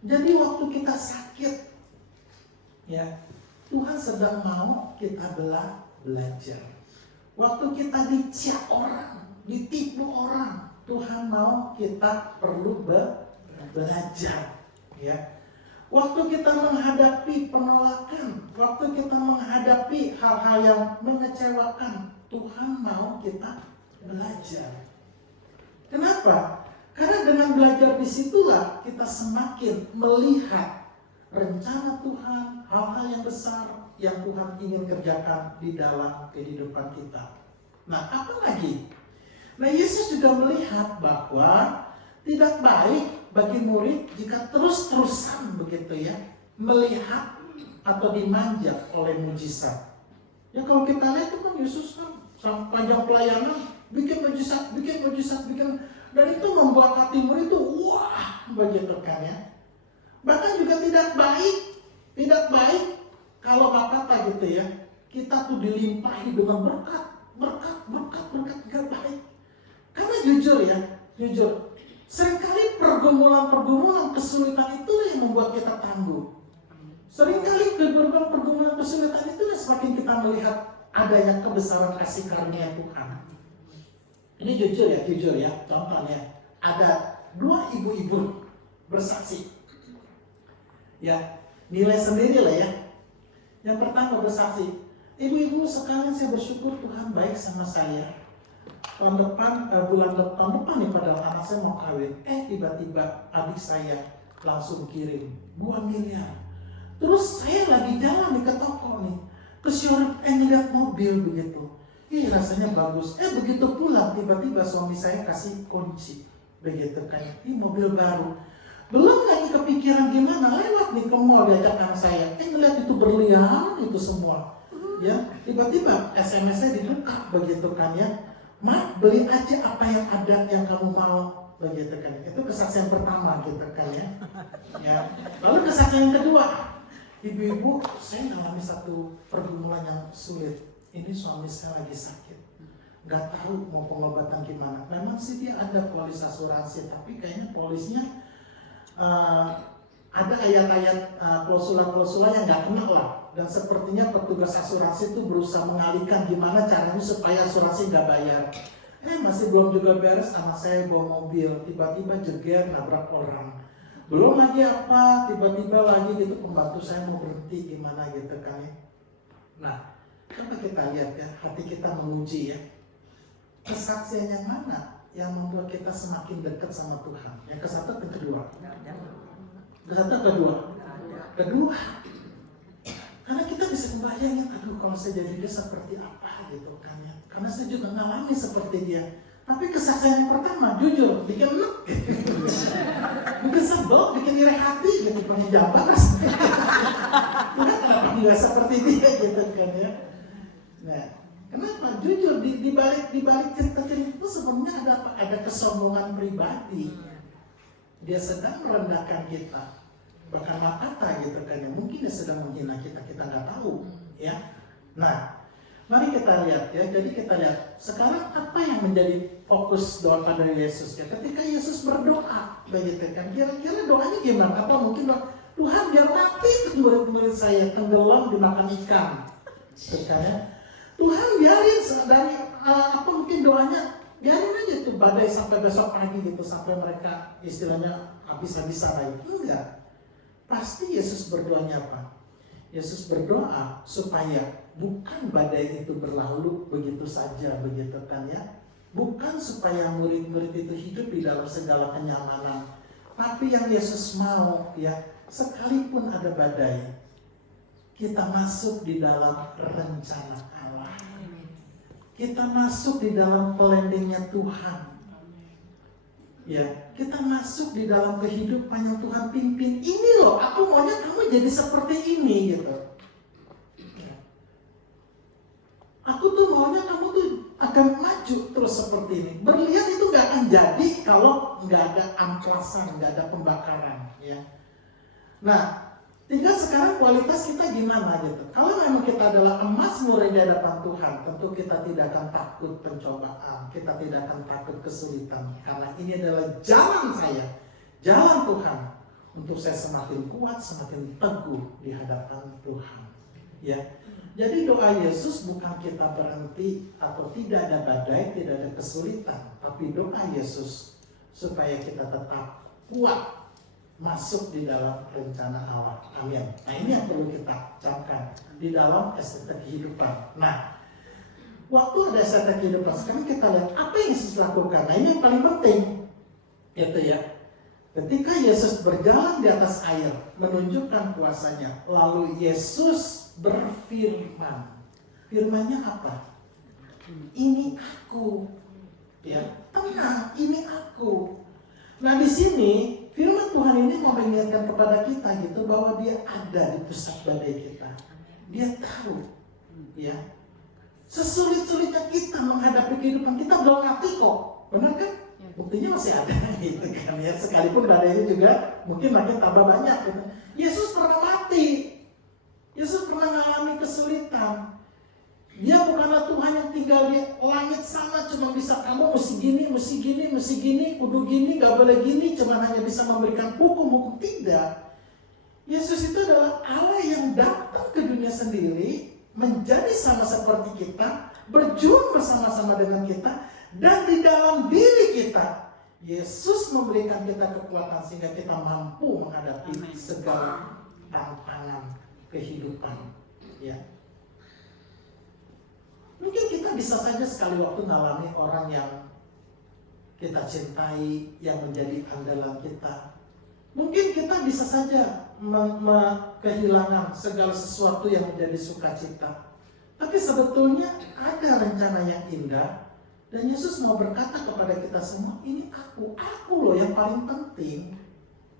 Jadi waktu kita sakit, ya, Tuhan sedang mau kita belajar. Waktu kita dicap orang, ditipu orang, Tuhan mau kita perlu belajar. Ya. Waktu kita menghadapi penolakan, waktu kita menghadapi hal-hal yang mengecewakan, Tuhan mau kita belajar. Kenapa? Karena dengan belajar disitulah kita semakin melihat rencana Tuhan, hal-hal yang besar yang Tuhan ingin kerjakan di dalam kehidupan kita. Nah, apa lagi? Nah, Yesus juga melihat bahwa tidak baik bagi murid jika terus-terusan begitu ya melihat atau dimanjat oleh mujizat. Ya kalau kita lihat itu kan Yesus kan panjang pelayanan bikin mujizat, dan itu membuat hati murid itu wah begitu kan ya. Bahkan juga tidak baik kalau kata gitu ya kita tuh dilimpahi dengan berkat, gak baik. Karena jujur seringkali pergumulan kesulitan itu yang membuat kita tangguh. Seringkali pergumulan kesulitan itu semakin kita melihat adanya kebesaran kasih karunia Tuhan. Ini jujur ya, contohnya ada 2 ibu-ibu bersaksi. Ya, nilai sendiri lah ya. Yang pertama bersaksi, ibu-ibu sekalian saya bersyukur Tuhan baik sama saya. Tahun depan nih padahal anak saya mau kawin. Tiba-tiba adik saya langsung kirim 2 miliar. Terus saya lagi jalan ke toko nih, ke showroom ngeliat mobil begitu. Rasanya bagus. Begitu pulang tiba-tiba suami saya kasih kunci. Begitu kan, ini mobil baru. Belum lagi kepikiran gimana lewat nih ke mall diajak anak saya. Ngeliat itu berlian itu semua. Ya, tiba-tiba SMS-nya dibuka begitu kan ya. Mak, beli aja apa yang ada yang kamu mau begitu kan. Itu kesaksian pertama gitu kan ya. Ya. Lalu kesaksian kedua, ibu-ibu saya mengalami satu pergumulan yang sulit. Ini suami saya lagi sakit, nggak tahu mau pengobatan gimana. Memang sih dia ada polis asuransi, tapi kayaknya polisnya ada ayat-ayat klausula-klausula yang nggak kena lah. Dan sepertinya petugas asuransi itu berusaha mengalihkan gimana caranya supaya asuransi nggak bayar. Masih belum juga beres, anak saya bawa mobil, tiba-tiba jeger nabrak orang. Belum lagi apa, tiba-tiba lagi gitu pembantu saya mau berhenti gimana gitu kan ya. Nah, coba kita lihat ya, hati kita menguji ya. Kesaksian yang mana yang membuat kita semakin dekat sama Tuhan? Yang ke satu, ke kedua. Kedua. Karena kita bisa membayangin, aduh kalau saya jadi dia seperti apa gitu kan ya. Karena saya juga ngalami seperti dia. Tapi kesaksian yang pertama, jujur, bikin enek. Bikin sebel, bikin iri hati gitu, pengen jabat rasanya. Kenapa juga seperti dia gitu kan ya. Nah, kenapa? Jujur di balik cerita-cerita itu sebenarnya ada apa? Ada kesombongan pribadi. Dia sedang merendahkan kita, bahkan kata gitu kan ya. Mungkin dia sedang menghina kita nggak tahu, ya. Nah, mari kita lihat ya. Jadi kita lihat sekarang apa yang menjadi fokus doa pada Yesus ya. Ketika Yesus berdoa, begitu kan. Kira-kira doanya gimana? Apa mungkin Tuhan biar mati murid-murid saya tenggelam dimakan ikan, ya. Tuhan biarin dari mungkin doanya biarin aja tuh badai sampai besok pagi gitu, sampai mereka istilahnya habis-habisan lagi. Enggak. Pasti Yesus berdoanya apa? Yesus berdoa supaya bukan badai itu berlalu begitu saja begitu kan ya. Bukan supaya murid-murid itu hidup di dalam segala kenyamanan. Tapi yang Yesus mau ya, sekalipun ada badai, kita masuk di dalam rencana Allah. Allah. Kita masuk di dalam planning-nya Tuhan. Ya, kita masuk di dalam kehidupan yang Tuhan pimpin. Ini loh, aku maunya kamu jadi seperti ini gitu. Ya. Aku tuh maunya kamu tuh akan maju terus seperti ini. Berlian itu nggak akan jadi kalau nggak ada amplasan, nggak ada pembakaran. Ya. Nah, tinggal sekarang kualitas kita gimana gitu. Kalau memang kita adalah emas murni di hadapan Tuhan, tentu kita tidak akan takut pencobaan, kita tidak akan takut kesulitan. Karena ini adalah jalan saya, jalan Tuhan. Untuk saya semakin kuat, semakin teguh di hadapan Tuhan. Ya. Jadi doa Yesus bukan kita berhenti atau tidak ada badai, tidak ada kesulitan. Tapi doa Yesus supaya kita tetap kuat masuk di dalam rencana Allah. Amin. Nah, ini yang perlu kita camkan di dalam estetika kehidupan. Nah, waktu ada estetika kehidupan, sekarang kita lihat apa yang Yesus lakukan. Nah, ini yang paling penting. Gitu ya. Ketika Yesus berjalan di atas air, menunjukkan kuasanya, lalu Yesus berfirman. Firman-Nya apa? Ini aku. Ya, tenang, ini aku. Nah, di sini firman Tuhan ini mau mengingatkan kepada kita gitu bahwa Dia ada di pusat badai kita. Dia tahu, ya. Sesulit-sulitnya kita menghadapi kehidupan kita belum mati kok, benar kan? Buktinya masih ada gitu kan ya. Sekalipun badainya juga mungkin makin tambah banyak gitu. Yesus pernah mati. Yesus pernah mengalami kesulitan. Dia bukanlah Tuhan yang tinggal di langit sana cuma bisa kamu mesti gini, kudu gini, gak boleh gini, cuma hanya bisa memberikan hukum. Tidak. Yesus itu adalah Allah yang datang ke dunia sendiri, menjadi sama seperti kita, berjuang bersama-sama dengan kita, dan di dalam diri kita, Yesus memberikan kita kekuatan sehingga kita mampu menghadapi segala tantangan kehidupan. Ya. Mungkin kita bisa saja sekali waktu mengalami orang yang kita cintai, yang menjadi andalan kita. Mungkin kita bisa saja kehilangan segala sesuatu yang menjadi sukacita. Tapi sebetulnya ada rencana yang indah. Dan Yesus mau berkata kepada kita semua, ini aku loh yang paling penting.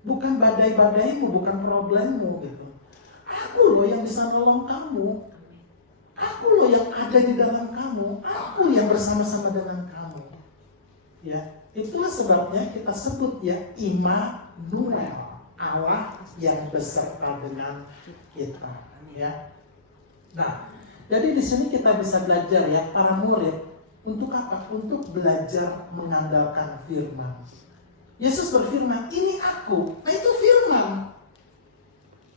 Bukan badai-badaimu, bukan problemmu gitu. Aku loh yang bisa nolong kamu. Aku loh yang ada di dalam kamu. Aku yang bersama-sama dengan kamu. Ya, itulah sebabnya kita sebut ya Immanuel, Allah yang beserta dengan kita. Ya. Nah, jadi di sini kita bisa belajar ya para murid untuk apa? Untuk belajar mengandalkan firman. Yesus berfirman, ini aku. Nah, itu firman.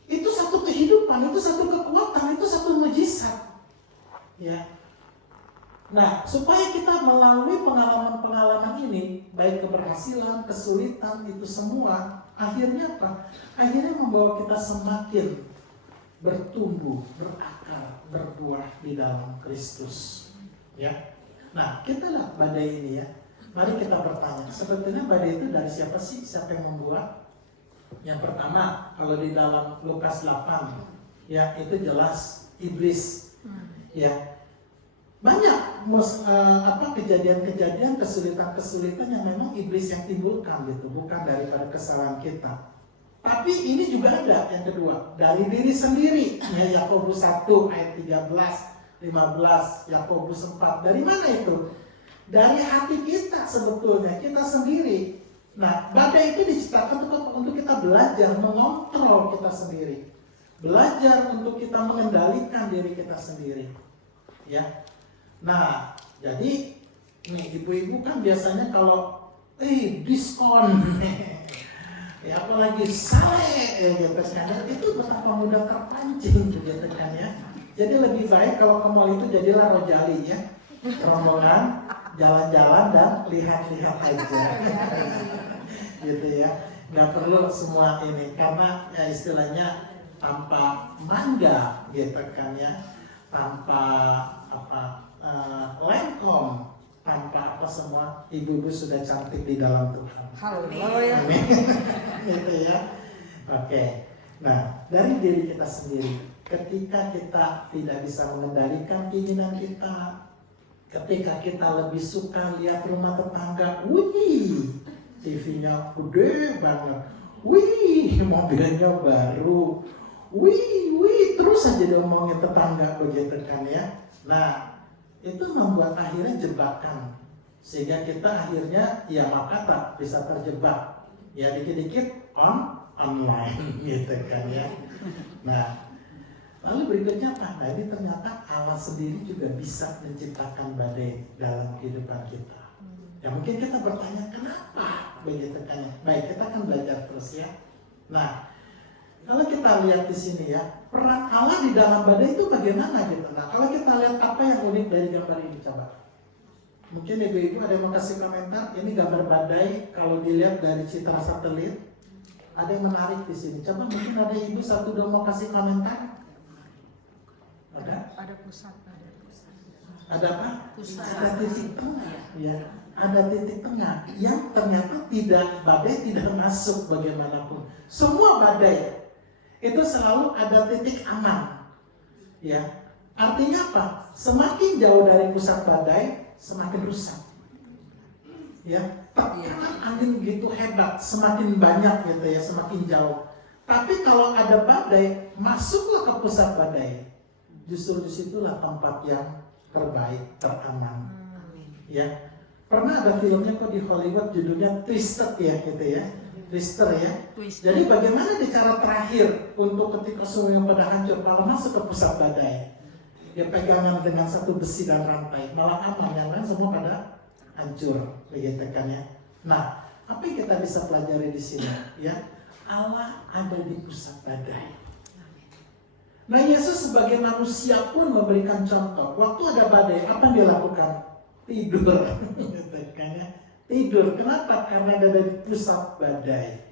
Itu satu kehidupan, itu satu kekuatan, itu satu mujizat. Ya. Nah, supaya kita melalui pengalaman-pengalaman ini, baik keberhasilan, kesulitan, itu semua, akhirnya apa? Akhirnya membawa kita semakin bertumbuh, berakar, berbuah di dalam Kristus. Ya. Nah, kita lihat badai ini ya. Mari kita bertanya, sebetulnya badai itu dari siapa sih? Siapa yang membuat? Yang pertama, kalau di dalam Lukas 8, ya itu jelas iblis. Ya, banyak kejadian-kejadian, kesulitan-kesulitan yang memang iblis yang timbulkan gitu, bukan daripada kesalahan kita. Tapi ini juga ada yang kedua, dari diri sendiri. Ya, Yakobus 1 ayat 13, 15, Yakobus 4. Dari mana itu? Dari hati kita sebetulnya, kita sendiri. Nah, badai itu diciptakan untuk kita belajar mengontrol kita sendiri. Belajar untuk kita mengendalikan diri kita sendiri. Ya. Nah, jadi nih ibu-ibu kan biasanya kalau diskon ya apalagi sale gitu kan, itu betapa mudah terpancing gitu kan ya. Jadi lebih baik kalau ke mall itu jadilah Rojali ya, rombongan jalan-jalan dan lihat-lihat aja gitu ya, nggak perlu semua ini karena ya istilahnya tanpa mangga gitu kan ya, tanpa lengkong, tanpa apa semua, ibu-ibu sudah cantik di dalam Tuhan. Haleluya. Gitu ya. Oke. Nah, dari diri kita sendiri ketika kita tidak bisa mengendalikan keinginan kita, ketika kita lebih suka lihat rumah tetangga, wih, TV-nya gede banget, wih, mobilnya baru, wih, terus aja diomongin tetangga begitu kan ya. Nah, itu membuat akhirnya jebakan, sehingga kita akhirnya ya maka tak bisa terjebak, ya dikit-dikit online gitu kan ya. Nah, lalu berikutnya apa? Nah, ini ternyata Allah sendiri juga bisa menciptakan badai dalam kehidupan kita. Ya mungkin kita bertanya kenapa begitu kan ya. Baik, kita akan belajar terus ya. Nah, kalau kita lihat di sini ya, peran Allah di dalam badai itu bagaimana gitu. Nah, kalau kita lihat apa yang unik dari gambar ini coba. Mungkin ibu-ibu ada yang mau kasih komentar. Ini gambar badai kalau dilihat dari citra satelit. Ada yang menarik di sini. Coba mungkin ada ibu satu dua mau kasih komentar. Ada pusat. Ada apa? Pusat. Ada titik tengah. Ya, ada titik tengah yang ternyata badai tidak masuk bagaimanapun. Semua badai itu selalu ada titik aman. Ya, artinya apa? Semakin jauh dari pusat badai, semakin rusak. Ya, tekanan angin begitu hebat, semakin banyak gitu ya, semakin jauh. Tapi kalau ada badai, masuklah ke pusat badai. Justru disitulah tempat yang terbaik, teraman. Ya, pernah ada filmnya kok di Hollywood judulnya Twisted ya gitu ya, Twister ya. Jadi bagaimana di cara terakhir untuk ketika semuanya pada hancur, malah masuk ke pusat badai. Dia pegangan dengan satu besi dan rantai, malah aman, yang lain semua pada hancur, begitu kan ya. Nah, apa yang kita bisa pelajari di sini ya? Allah ada di pusat badai. Nah, Yesus sebagai manusia pun memberikan contoh. Waktu ada badai, apa yang dia lakukan? Tidur, gitu kan ya. Tidur, kenapa? Karena ada di pusat badai.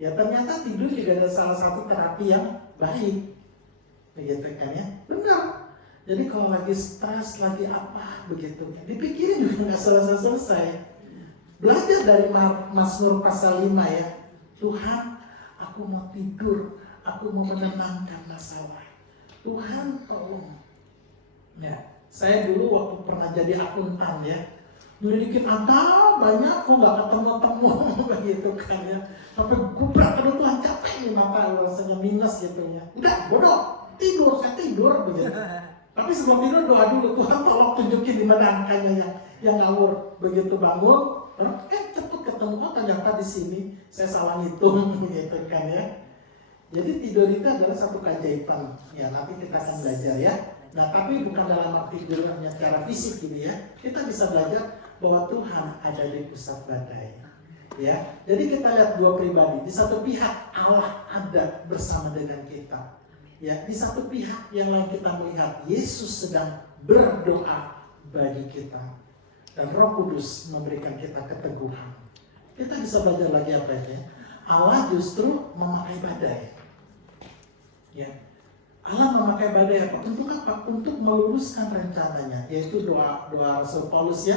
Ya ternyata tidur juga ada salah satu terapi yang baik, begitu kan ya. Benar. Jadi kalau lagi stres, lagi apa begitu, dipikirin juga nggak selesai-selesai. Belajar dari Mazmur pasal 5 ya. Tuhan, aku mau tidur, aku mau menenangkan masalah. Tuhan tolong. Ya, saya dulu waktu pernah jadi akuntan ya, nyelidikin angka banyak, kok nggak ketemu begitu kan ya. Sampai gubrak, aduh Tuhan capek nih mata, rasanya minus gitu ya. Udah bodoh, tidur, saya tidur begitu. Tapi sebelum tidur doa dulu, Tuhan tolong tunjukin di mana angkanya yang ngawur. Begitu bangun, cepet ketemu, oh ternyata di sini saya salah ngitung gitu kan ya. Jadi tidur itu adalah satu keajaiban. Ya nanti kita akan belajar ya. Nah tapi bukan dalam arti tidurnya secara fisik gitu ya. Kita bisa belajar bahwa Tuhan ada di pusat badai. Ya, jadi kita lihat dua pribadi. Di satu pihak Allah ada bersama dengan kita. Ya, di satu pihak yang lain kita melihat Yesus sedang berdoa bagi kita dan Roh Kudus memberikan kita keteguhan. Kita bisa belajar lagi apa ya? Allah justru memakai badai. Ya, Allah memakai badai apa? Untuk apa? Untuk meluruskan rencananya, yaitu doa Rasul Paulus ya.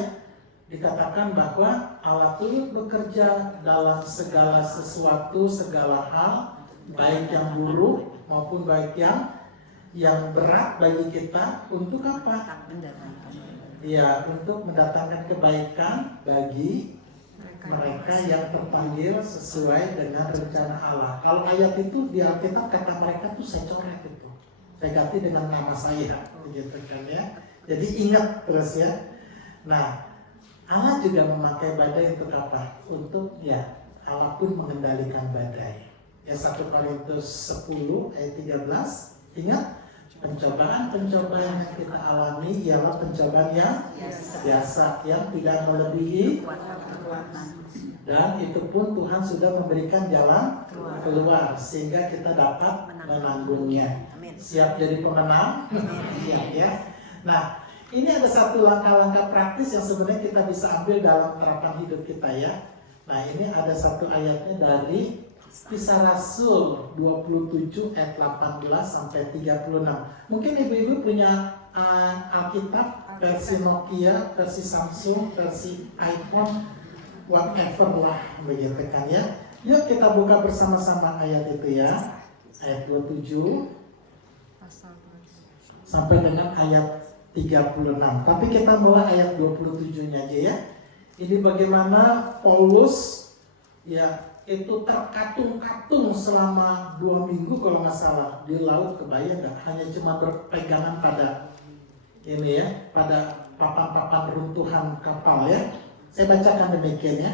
Dikatakan bahwa Allah turut bekerja dalam segala sesuatu, segala hal, baik yang buruk maupun baik yang berat bagi kita, untuk apa? Ya, untuk mendatangkan kebaikan bagi mereka yang terpanggil sesuai dengan rencana Allah. Kalau ayat itu di Alkitab kata mereka tuh saya coret itu, saya ganti dengan nama saya, begitu kan ya. Jadi ingat terus ya. Nah, Allah juga memakai badai untuk apa? Untuk ya, Allah pun mengendalikan badai. Ya 1 Korintus 10 ayat 13. Ingat, pencobaan-pencobaan yang kita alami ialah pencobaan yang biasa, yang tidak melebihi, dan itu pun Tuhan sudah memberikan jalan keluar sehingga kita dapat menanggungnya. Siap jadi pemenang? Siap ya. Nah, ini ada satu langkah-langkah praktis yang sebenarnya kita bisa ambil dalam terapan hidup kita ya. Nah, ini ada satu ayatnya dari Kisah Rasul 27 ayat 18 sampai 36. Mungkin ibu-ibu punya Alkitab versi Nokia, versi Samsung, versi iPhone, whatever lah begitu kan ya. Yuk kita buka bersama-sama ayat itu ya. Ayat 27. sampai dengan ayat 36. Tapi kita mulai ayat 27-nya aja ya. Ini bagaimana Paulus ya itu terkatung-katung selama 2 minggu kalau nggak salah di laut, kebayang nggak? Hanya cuma berpegangan pada ini ya, pada papan-papan runtuhan kapal ya. Saya bacakan demikian ya.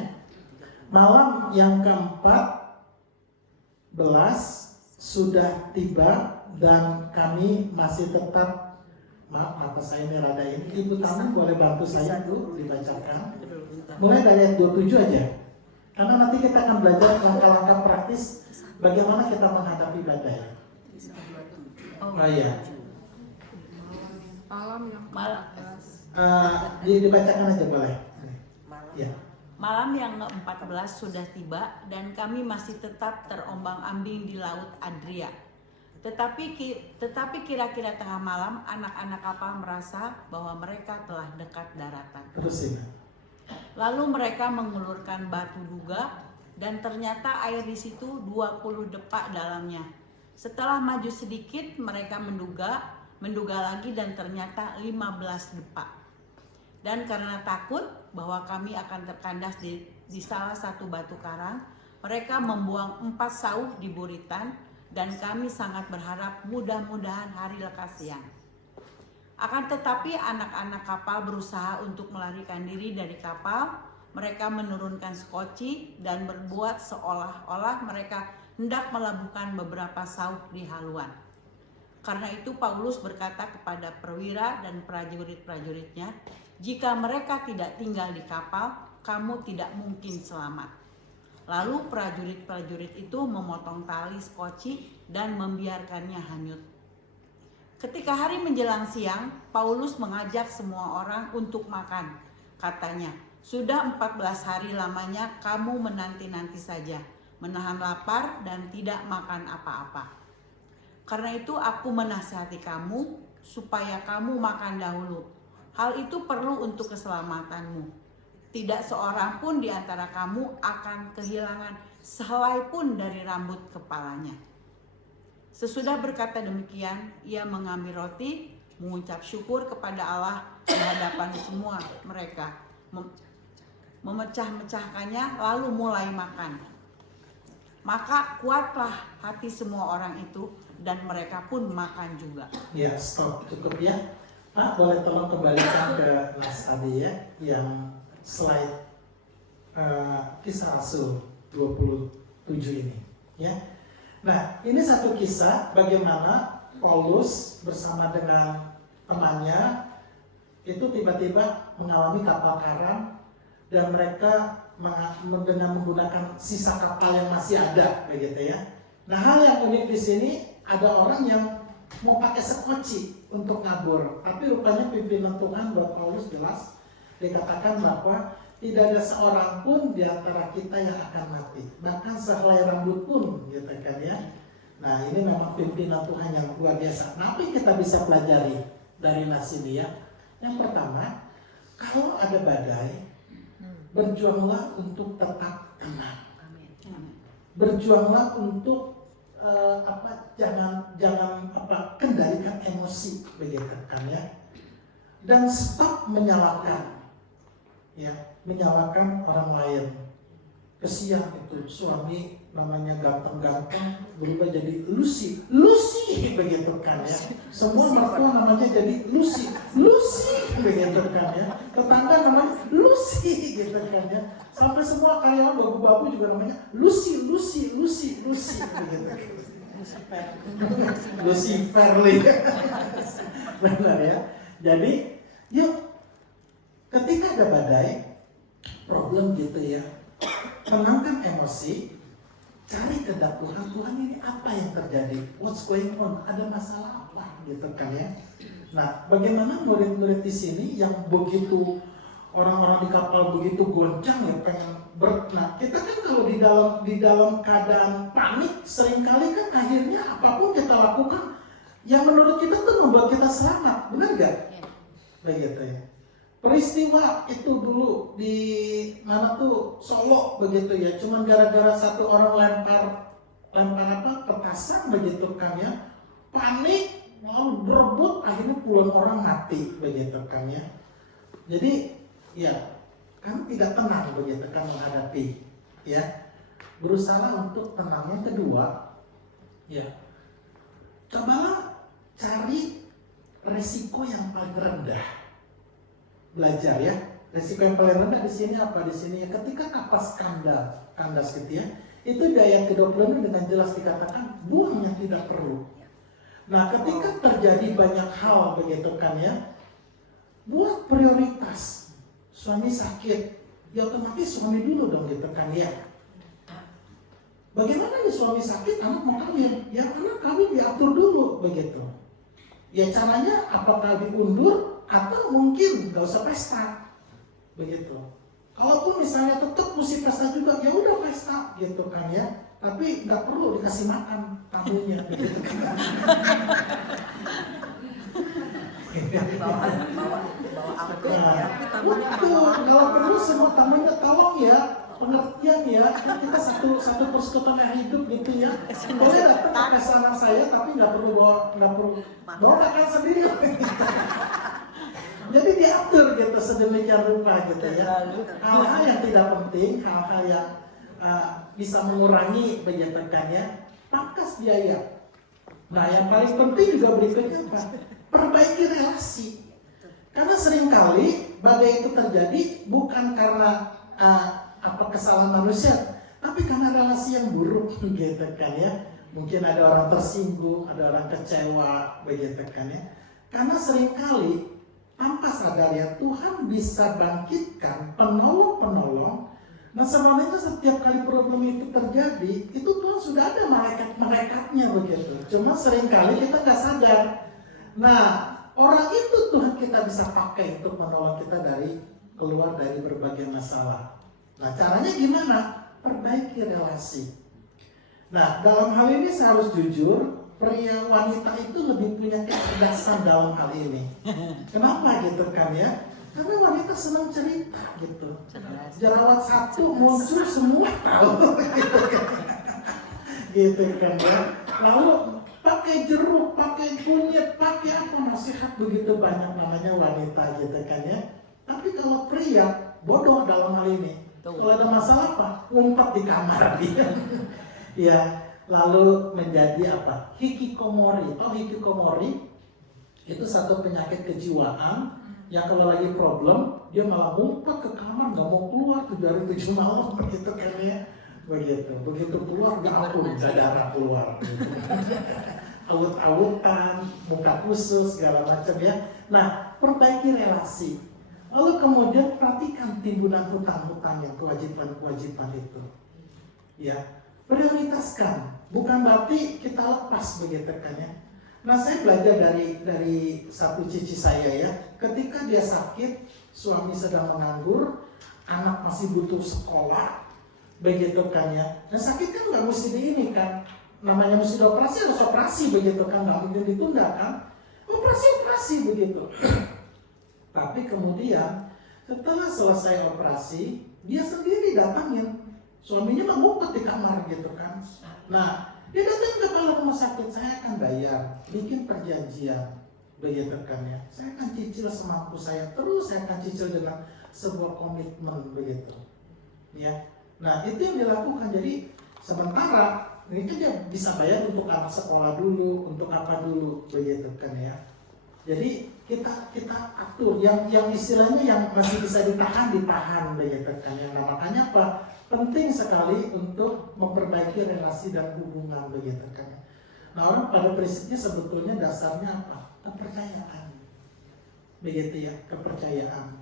Malam yang ke-14 sudah tiba dan kami masih tetap, maaf mata saya ini rada ini. Ibu tamu boleh bantu saya dulu dibacakan. Mulai dari ayat 27 aja. Karena nanti kita akan belajar langkah-langkah praktis bagaimana kita menghadapi badai. Oh iya. Dibacakan aja boleh. Ya. Malam yang ke-14 sudah tiba dan kami masih tetap terombang-ambing di laut Adria. Tetapi kira-kira tengah malam anak-anak kapal merasa bahwa mereka telah dekat daratan. Terus ini. Lalu mereka mengulurkan batu duga dan ternyata air di situ 20 depak dalamnya. Setelah maju sedikit mereka menduga lagi dan ternyata 15 depak. Dan karena takut bahwa kami akan terkandas di salah satu batu karang, mereka membuang 4 sauh di buritan dan kami sangat berharap mudah-mudahan hari lekas siang. Akan tetapi anak-anak kapal berusaha untuk melarikan diri dari kapal. Mereka menurunkan sekoci dan berbuat seolah-olah mereka hendak melabuhkan beberapa sauh di haluan. Karena itu Paulus berkata kepada perwira dan prajurit-prajuritnya, "Jika mereka tidak tinggal di kapal, kamu tidak mungkin selamat." Lalu prajurit-prajurit itu memotong tali sekoci dan membiarkannya hanyut. Ketika hari menjelang siang, Paulus mengajak semua orang untuk makan. Katanya, "Sudah 14 hari lamanya kamu menanti-nanti saja, menahan lapar dan tidak makan apa-apa. Karena itu aku menasihati kamu supaya kamu makan dahulu. Hal itu perlu untuk keselamatanmu. Tidak seorang pun di antara kamu akan kehilangan sehelai pun dari rambut kepalanya." Sesudah berkata demikian, ia mengambil roti, mengucap syukur kepada Allah di hadapan semua mereka, memecah-mecahkannya, lalu mulai makan. Maka kuatlah hati semua orang itu dan mereka pun makan juga. Ya, stop, cukup ya. Pak, boleh tolong kembalikan ke Mas Adi ya, yang slide Kisah Rasul 27 ini ya. Nah, ini satu kisah bagaimana Paulus bersama dengan temannya itu tiba-tiba mengalami kapal karam dan mereka dengan menggunakan sisa kapal yang masih ada, begitu ya. Nah, hal yang unik di sini ada orang yang mau pakai sekoci untuk ngabur, tapi rupanya pimpinan Tuhan buat Paulus jelas dikatakan bahwa tidak ada seorang pun di antara kita yang akan mati, bahkan sehelai rambut pun, gitu kan ya. Nah, ini memang pimpinan Tuhan yang luar biasa. Nah, apa yang kita bisa pelajari dari nasi dia? Yang pertama, kalau ada badai, berjuanglah untuk tetap tenang. Berjuanglah untuk jangan kendalikan emosi, begitu kan ya. Dan stop menyalahkan. Ya, menyalahkan orang lain. Kesian itu suami namanya ganteng-ganteng berubah jadi Lucy begitu kan ya. Semua mertua namanya jadi Lucy begitu kan ya. Tetangga namanya Lucy gitu kan ya. Sampai semua karyawan babu-babu juga namanya Lucy begitu. Lucifer benar ya. Jadi yuk, ketika ada badai, problem gitu ya, tenangkan emosi, cari kehendak Tuhan. Tuhan, ini apa yang terjadi? What's going on? Ada masalah apa? Gitu kan ya. Nah, bagaimana murid-murid di sini yang begitu orang-orang di kapal begitu goncang ya, pengen nah, kita kan kalau di dalam keadaan panik seringkali kan akhirnya apapun kita lakukan yang menurut kita tuh membuat kita selamat, benar gak? Begitu ya. Peristiwa itu dulu di mana tuh Solo begitu ya, cuman gara-gara satu orang lempar petasan begitu kan ya, panik lalu berebut, akhirnya puluhan orang mati begitu kan ya. Jadi ya kan tidak tenang begitu kan menghadapi ya. Berusaha untuk tenang. Yang kedua ya, cobalah cari resiko yang paling rendah. Belajar ya, resiko yang paling rendah di sini apa? Di sini ya, ketika kapas kandas gitu ya, itu di ayat ke-20 dengan jelas dikatakan buang yang tidak perlu. Nah, ketika terjadi banyak hal begitu kan ya, buat prioritas. Suami sakit, ya otomatis suami dulu dong gitu kan ya. Bagaimana nih suami sakit, anak mau kawin? Ya anak kawin diatur dulu begitu. Ya caranya apakah diundur atau mungkin gak usah pesta begitu. Kalaupun misalnya tetap mesti pesta juga, ya udah pesta gitu kan ya. Tapi nggak perlu dikasih makan tamunya begitu kan. bawa angkut ya. Betul, kalau perlu semua tamunya tolong ya, pengertian ya, kan kita satu persekutuan yang hidup gitu ya. Boleh datang ke pesanan saya, tapi nggak perlu bawa makan sendiri. Jadi diatur gitu sedemikian rupa gitu ya. Hal-hal yang tidak penting, hal-hal yang bisa mengurangi penyetekannya, pangkas biaya. Nah yang paling penting juga berikutnya apa? Perbaiki relasi. Karena seringkali badai itu terjadi bukan karena kesalahan manusia, tapi karena relasi yang buruk gitu kan ya. Mungkin ada orang tersinggung, ada orang kecewa begitu kan ya. Karena seringkali tanpa sadar ya, Tuhan bisa bangkitkan penolong-penolong. Nah sebenarnya setiap kali problem itu terjadi, itu Tuhan sudah ada malaikat-malaikatnya begitu. Cuma seringkali kita nggak sadar. Nah orang itu Tuhan kita bisa pakai untuk menolong kita keluar dari berbagai masalah. Nah caranya gimana? Perbaiki relasi. Nah dalam hal ini saya harus jujur, pria wanita itu lebih punya kecerdasan dalam hal ini. Kenapa gitu kan ya? Karena wanita senang cerita gitu. Jerawat satu muncul semua tahu gitu kan ya. Lalu pakai jeruk, pakai kunyit, pakai apa, nasihat begitu banyak namanya wanita gitu kan ya. Tapi kalau pria bodoh dalam hal ini. Kalau ada masalah apa? Ngumpet di kamar dia. Ya. Lalu menjadi apa? Hikikomori. Oh hikikomori itu satu penyakit kejiwaan yang kalau lagi problem dia malah ngumpet ke kamar, nggak mau keluar 7 hari 7 malam begitu kan ya. Begitu keluar gak ampun, darah keluar. Gitu. Awut-awutan, muka khusus segala macam ya. Nah perbaiki relasi. Lalu kemudian perhatikan timbunan hutang-hutang yang kewajiban-kewajiban itu. Ya. Prioritaskan, bukan berarti kita lepas begitu kan ya. Nah saya belajar dari satu cici saya ya, ketika dia sakit, suami sedang menganggur, anak masih butuh sekolah, begitu kan ya. Nah sakit kan nggak mesti di ini kan, namanya mesti dioperasi harus operasi begitu kan, nggak mungkin ditunda kan, operasi begitu. Tapi kemudian setelah selesai operasi, dia sendiri datangin. Suaminya ngumpet di kamar gitu kan. Nah, dia datang ke kepala rumah sakit, saya akan bayar, bikin perjanjian, begitu kan ya. Saya akan cicil semampu saya, terus saya akan cicil dengan sebuah komitmen begitu. Ya, nah itu yang dilakukan. Jadi sementara ini kan dia bisa bayar untuk anak sekolah dulu, untuk apa dulu, begitu kan ya. Jadi kita atur yang istilahnya yang masih bisa ditahan begitu kan ya. Nah makanya apa? Penting sekali untuk memperbaiki relasi dan hubungan begitu kan. Nah orang pada prinsipnya sebetulnya dasarnya apa? Kepercayaan. Begitu ya, kepercayaan.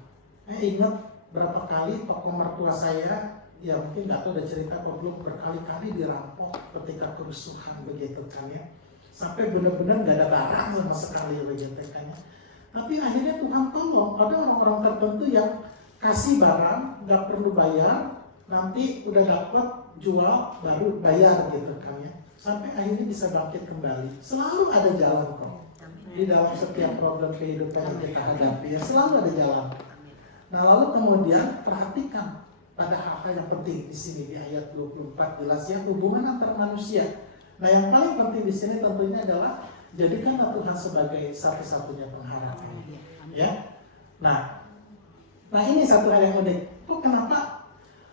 Ingat berapa kali tokoh mertua saya, ya mungkin nggak tahu, udah cerita kok belum, berkali-kali dirampok ketika kerusuhan begitu kan ya. Sampai benar-benar nggak ada barang sama sekali begitu kan ya. Tapi akhirnya Tuhan tolong, ada orang-orang tertentu yang kasih barang nggak perlu bayar. Nanti udah dapat jual baru bayar gitu kan ya, sampai akhirnya bisa bangkit kembali. Selalu ada jalan kok di dalam setiap problem kehidupan yang kita hadapi ya, selalu ada jalan. Nah lalu kemudian perhatikan pada hal-hal yang penting di sini di ayat 24 jelas ya, hubungan antar manusia. Nah yang paling penting di sini tentunya adalah Jadikanlah Tuhan sebagai satu-satunya pengharapan. Ya. Nah ini satu hal yang unik. Kok kenapa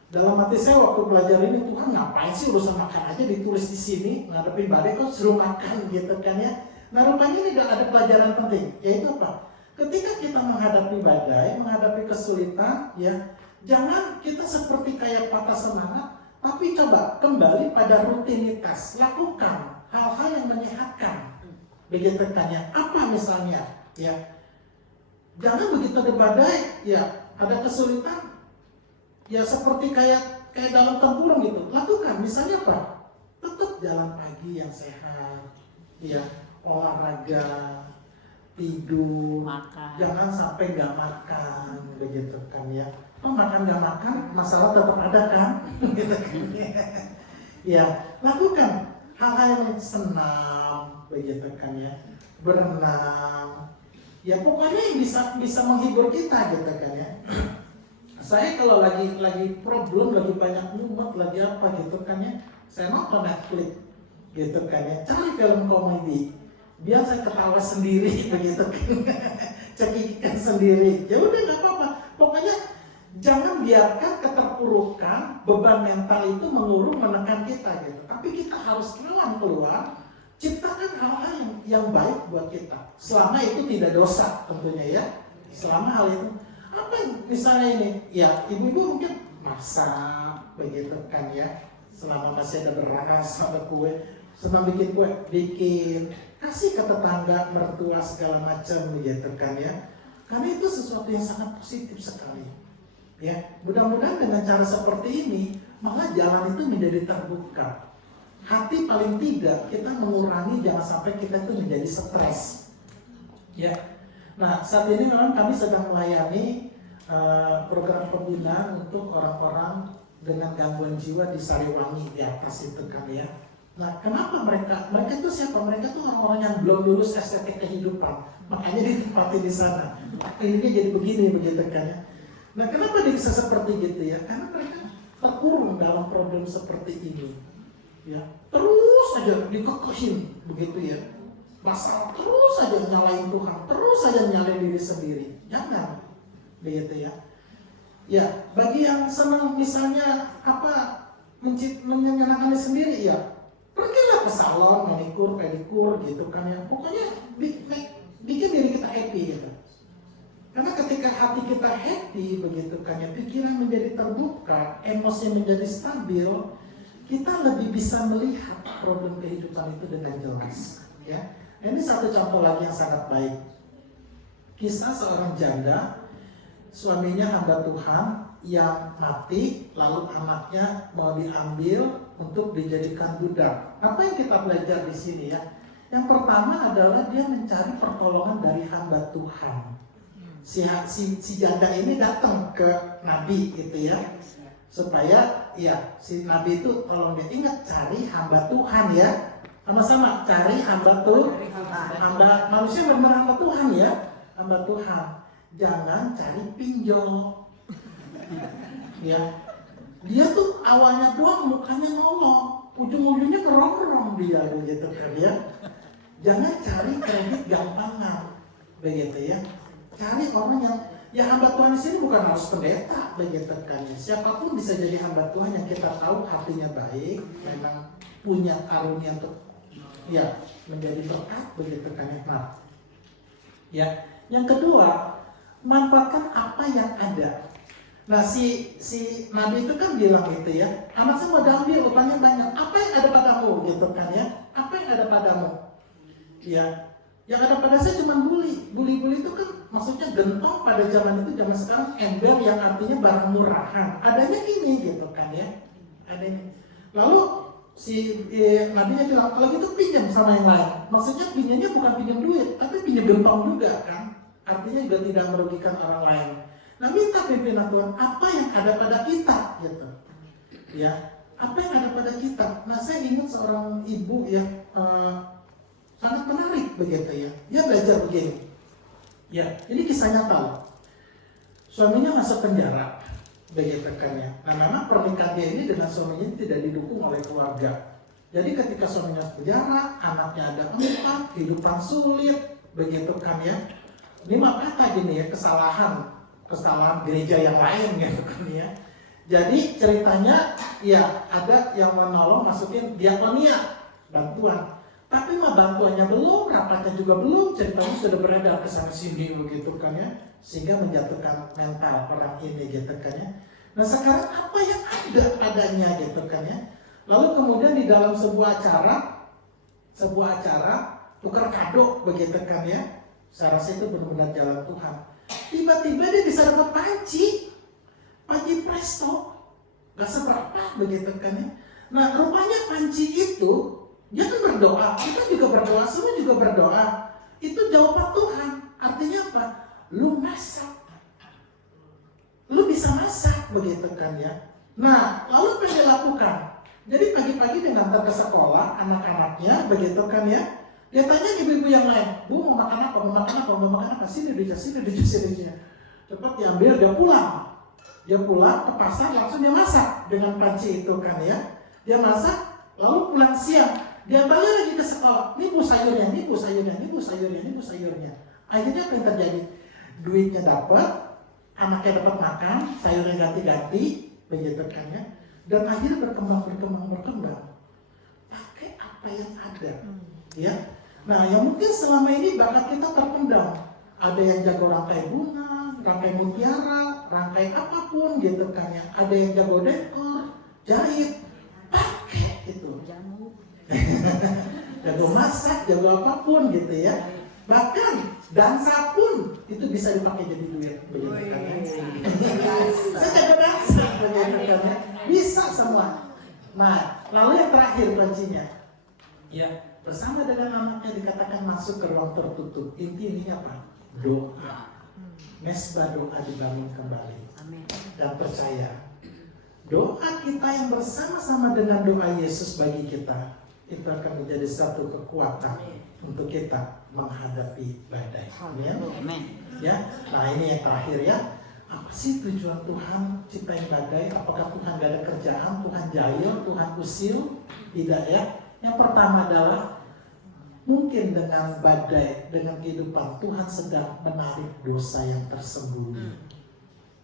dalam hati saya waktu belajar ini, Tuhan ngapain sih urusan makan aja ditulis di sini, ngadepin badai kok suruh makan gitu kan ya. Nah rupanya ini ada pelajaran penting, yaitu apa? Ketika kita menghadapi badai, menghadapi kesulitan, ya jangan kita seperti kayak patah semangat, tapi coba kembali pada rutinitas, lakukan hal-hal yang menyehatkan. Begitu tanya, apa misalnya? Ya, jangan begitu ada badai, ya ada kesulitan, ya seperti kayak dalam tempurung gitu. Lakukan, misalnya apa? Tetap jalan pagi yang sehat, ya olahraga, tidur, jangan sampai nggak makan, begitu kan ya. Oh makan nggak makan, masalah tetap ada kan, gitu kan. Ya lakukan hal-hal yang senam, begitu kan ya, berenang, ya pokoknya yang bisa menghibur kita, gitu kan ya. Saya kalau lagi problem, lagi banyak mumet, lagi apa gitu kan ya, saya nonton Netflix, gitu kan ya, cari film komedi. Biar saya ketawa sendiri begitu kan, cekikikan sendiri, ya udah nggak apa-apa. Pokoknya jangan biarkan keterpurukan beban mental itu mengurung menekan kita gitu. Tapi kita harus keluar, ciptakan hal-hal yang baik buat kita. Selama itu tidak dosa tentunya ya. Selama hal itu apa misalnya ini, ya ibu-ibu mungkin masak begitu kan ya. Selama masih ada beras, ada kue, senang bikin kue, bikin. Kasih ke tetangga, mertua segala macam begitu kan ya. Karena itu sesuatu yang sangat positif sekali. Ya, mudah-mudahan dengan cara seperti ini malah jalan itu menjadi terbuka. Hati paling tidak kita mengurangi jangan sampai kita itu menjadi stres. Ya. Nah, saat ini memang kami sedang melayani program pembinaan untuk orang-orang dengan gangguan jiwa di Sariwangi di atas itu kan ya. Nah, kenapa mereka itu siapa? Mereka tuh orang-orang yang belum lulus estetik kehidupan, makanya ditempati di sana. Ini jadi begini begitu kan ya. Nah, kenapa dia bisa seperti gitu ya? Karena mereka terkurung dalam problem seperti ini. Ya, terus aja dikekehin begitu ya. Masalah terus aja nyalain Tuhan, terus aja nyalain diri sendiri. Jangan begitu ya. Ya, bagi yang senang misalnya menyenangkan diri sendiri ya. Pergilah ke salon, manikur, pedikur gitu kan ya. Pokoknya bikin diri kita happy gitu. Karena ketika hati kita happy begitu kan ya, pikiran menjadi terbuka, emosi menjadi stabil, kita lebih bisa melihat problem kehidupan itu dengan jelas ya. Ini satu contoh lagi yang sangat baik. Kisah seorang janda, suaminya hamba Tuhan yang mati, lalu anaknya mau diambil untuk dijadikan budak. Apa yang kita belajar di sini ya? Yang pertama adalah dia mencari pertolongan dari hamba Tuhan. Si janda ini datang ke Nabi gitu ya, supaya ya si Nabi itu tolong dia ingat cari hamba Tuhan ya, sama-sama cari hamba Tuhan, hamba manusia benar hamba Tuhan ya, hamba Tuhan. Jangan cari pinjol. Ya, dia tuh awalnya doang mukanya nolong, ujung-ujungnya ngerong-ngerong dia begitu kan ya. Jangan cari kredit gampangan begitu ya. Cari orang yang ya hamba Tuhan di sini bukan harus pendeta begitu kan ya. Siapapun bisa jadi hamba Tuhan yang kita tahu hatinya baik, memang punya karunia untuk ya menjadi berkat begitu kan ya. Nah, ya, yang kedua, manfaatkan apa yang ada. Nah si Nabi itu kan bilang gitu ya, anak saya mau diambil upahnya banyak, apa yang ada padamu gitu kan ya, apa yang ada padamu ya, yang ada pada saya cuma buli itu kan maksudnya gentong pada zaman itu, zaman sekarang ember yang artinya barang murahan, adanya ini gitu kan ya, adanya. Lalu si Nabi bilang kalau gitu pinjam sama yang lain, maksudnya pinjamnya bukan pinjam duit, tapi pinjam gentong juga kan, artinya juga tidak merugikan orang lain. Nah minta pimpinan Tuhan apa yang ada pada kita gitu ya, apa yang ada pada kita. Nah saya ingat seorang ibu yang sangat menarik begitu ya, dia belajar begini ya, ini kisah nyata. Suaminya masuk penjara begitu kan ya. Nah memang pernikahan dia ini dengan suaminya tidak didukung oleh keluarga Jadi ketika suaminya penjara, anaknya ada 4, kehidupan sulit, begitu kan ya. Ini mah kata gini ya, kesalahan gereja yang lain gitu kan ya. Jadi ceritanya ya ada yang menolong masukin diakonia, bantuan. Tapi mah bantuannya belum, rapatnya juga belum, ceritanya sudah beredar ke sana sini begitu kan ya. Sehingga menjatuhkan mental orang ini gitu kan ya. Nah sekarang apa yang ada padanya gitu kan ya. Lalu kemudian di dalam sebuah acara tukar kado begitu kan ya. Saya rasa itu benar-benar jalan Tuhan. Tiba-tiba dia bisa dapat panci presto, gak seberapa begitu kan ya. Nah rupanya panci itu, dia kan berdoa, kita juga berdoa, semua juga berdoa. Itu jawaban Tuhan, artinya apa? Lu masak, lu bisa masak begitu kan ya. Nah lalu apa yang dilakukan? Jadi pagi-pagi dia ngantar ke sekolah anak-anaknya begitu kan ya. Dia tanya ibu-ibu yang lain, Bu mau makan apa, sini dia. Cepat diambil, dia pulang ke pasar, langsung dia masak dengan panci itu kan ya. Dia masak, lalu pulang siang, dia balik lagi ke sekolah, ini bu sayurnya. Akhirnya apa yang terjadi? Duitnya dapat, anaknya dapat makan, sayurnya ganti-ganti, begitu kan ya. Dan akhirnya berkembang. Pakai apa yang ada, ya. Nah, yang mungkin selama ini bakat kita terpendam. Ada yang jago rangkai bunga, rangkai mutiara, rangkai apapun gitu kan ya. Ada yang jago dekor, jahit, pakai itu. Jago masak, jago apapun gitu ya. Bahkan dansa pun itu bisa dipakai jadi duit, begitu kan ya. Saya jago dansa, begitu kan ya. Bisa semua. Nah, lalu yang terakhir kuncinya, ya bersama dengan anaknya dikatakan masuk ke ruang tertutup. Intinya apa? Doa. Mesbah doa dibangun kembali. Dan percaya, doa kita yang bersama-sama dengan doa Yesus bagi kita, itu akan menjadi satu kekuatan untuk kita menghadapi badai. Amin. Ya, nah ini yang terakhir ya. Apa sih tujuan Tuhan ciptain badai? Apakah Tuhan gak ada kerjaan? Tuhan jahil? Tuhan usil? Tidak ya. Yang pertama adalah mungkin dengan badai, dengan kehidupan Tuhan sedang menarik dosa yang tersembunyi.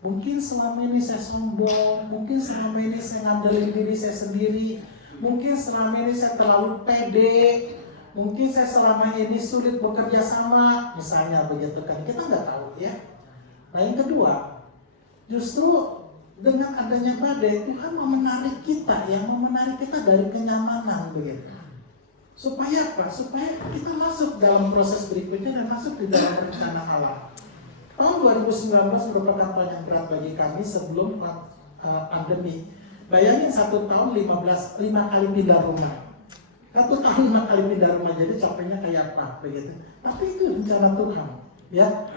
Mungkin selama ini saya sombong, mungkin selama ini saya ngandelin diri saya sendiri, mungkin selama ini saya terlalu pede, mungkin saya selama ini sulit bekerja sama, misalnya begitu kan, kita nggak tahu ya. Nah yang kedua, justru dengan adanya badai, Tuhan mau menarik kita, dari kenyamanan begitu. Supaya apa? Supaya kita masuk dalam proses berikutnya dan masuk di dalam rencana Allah. Tahun 2019 merupakan tahun yang berat bagi kami sebelum pandemi. Bayangin 1 tahun 5 kali pindah rumah. 1 tahun 5 kali pindah rumah, jadi capeknya kayak apa begitu. Tapi itu rencana Tuhan, ya.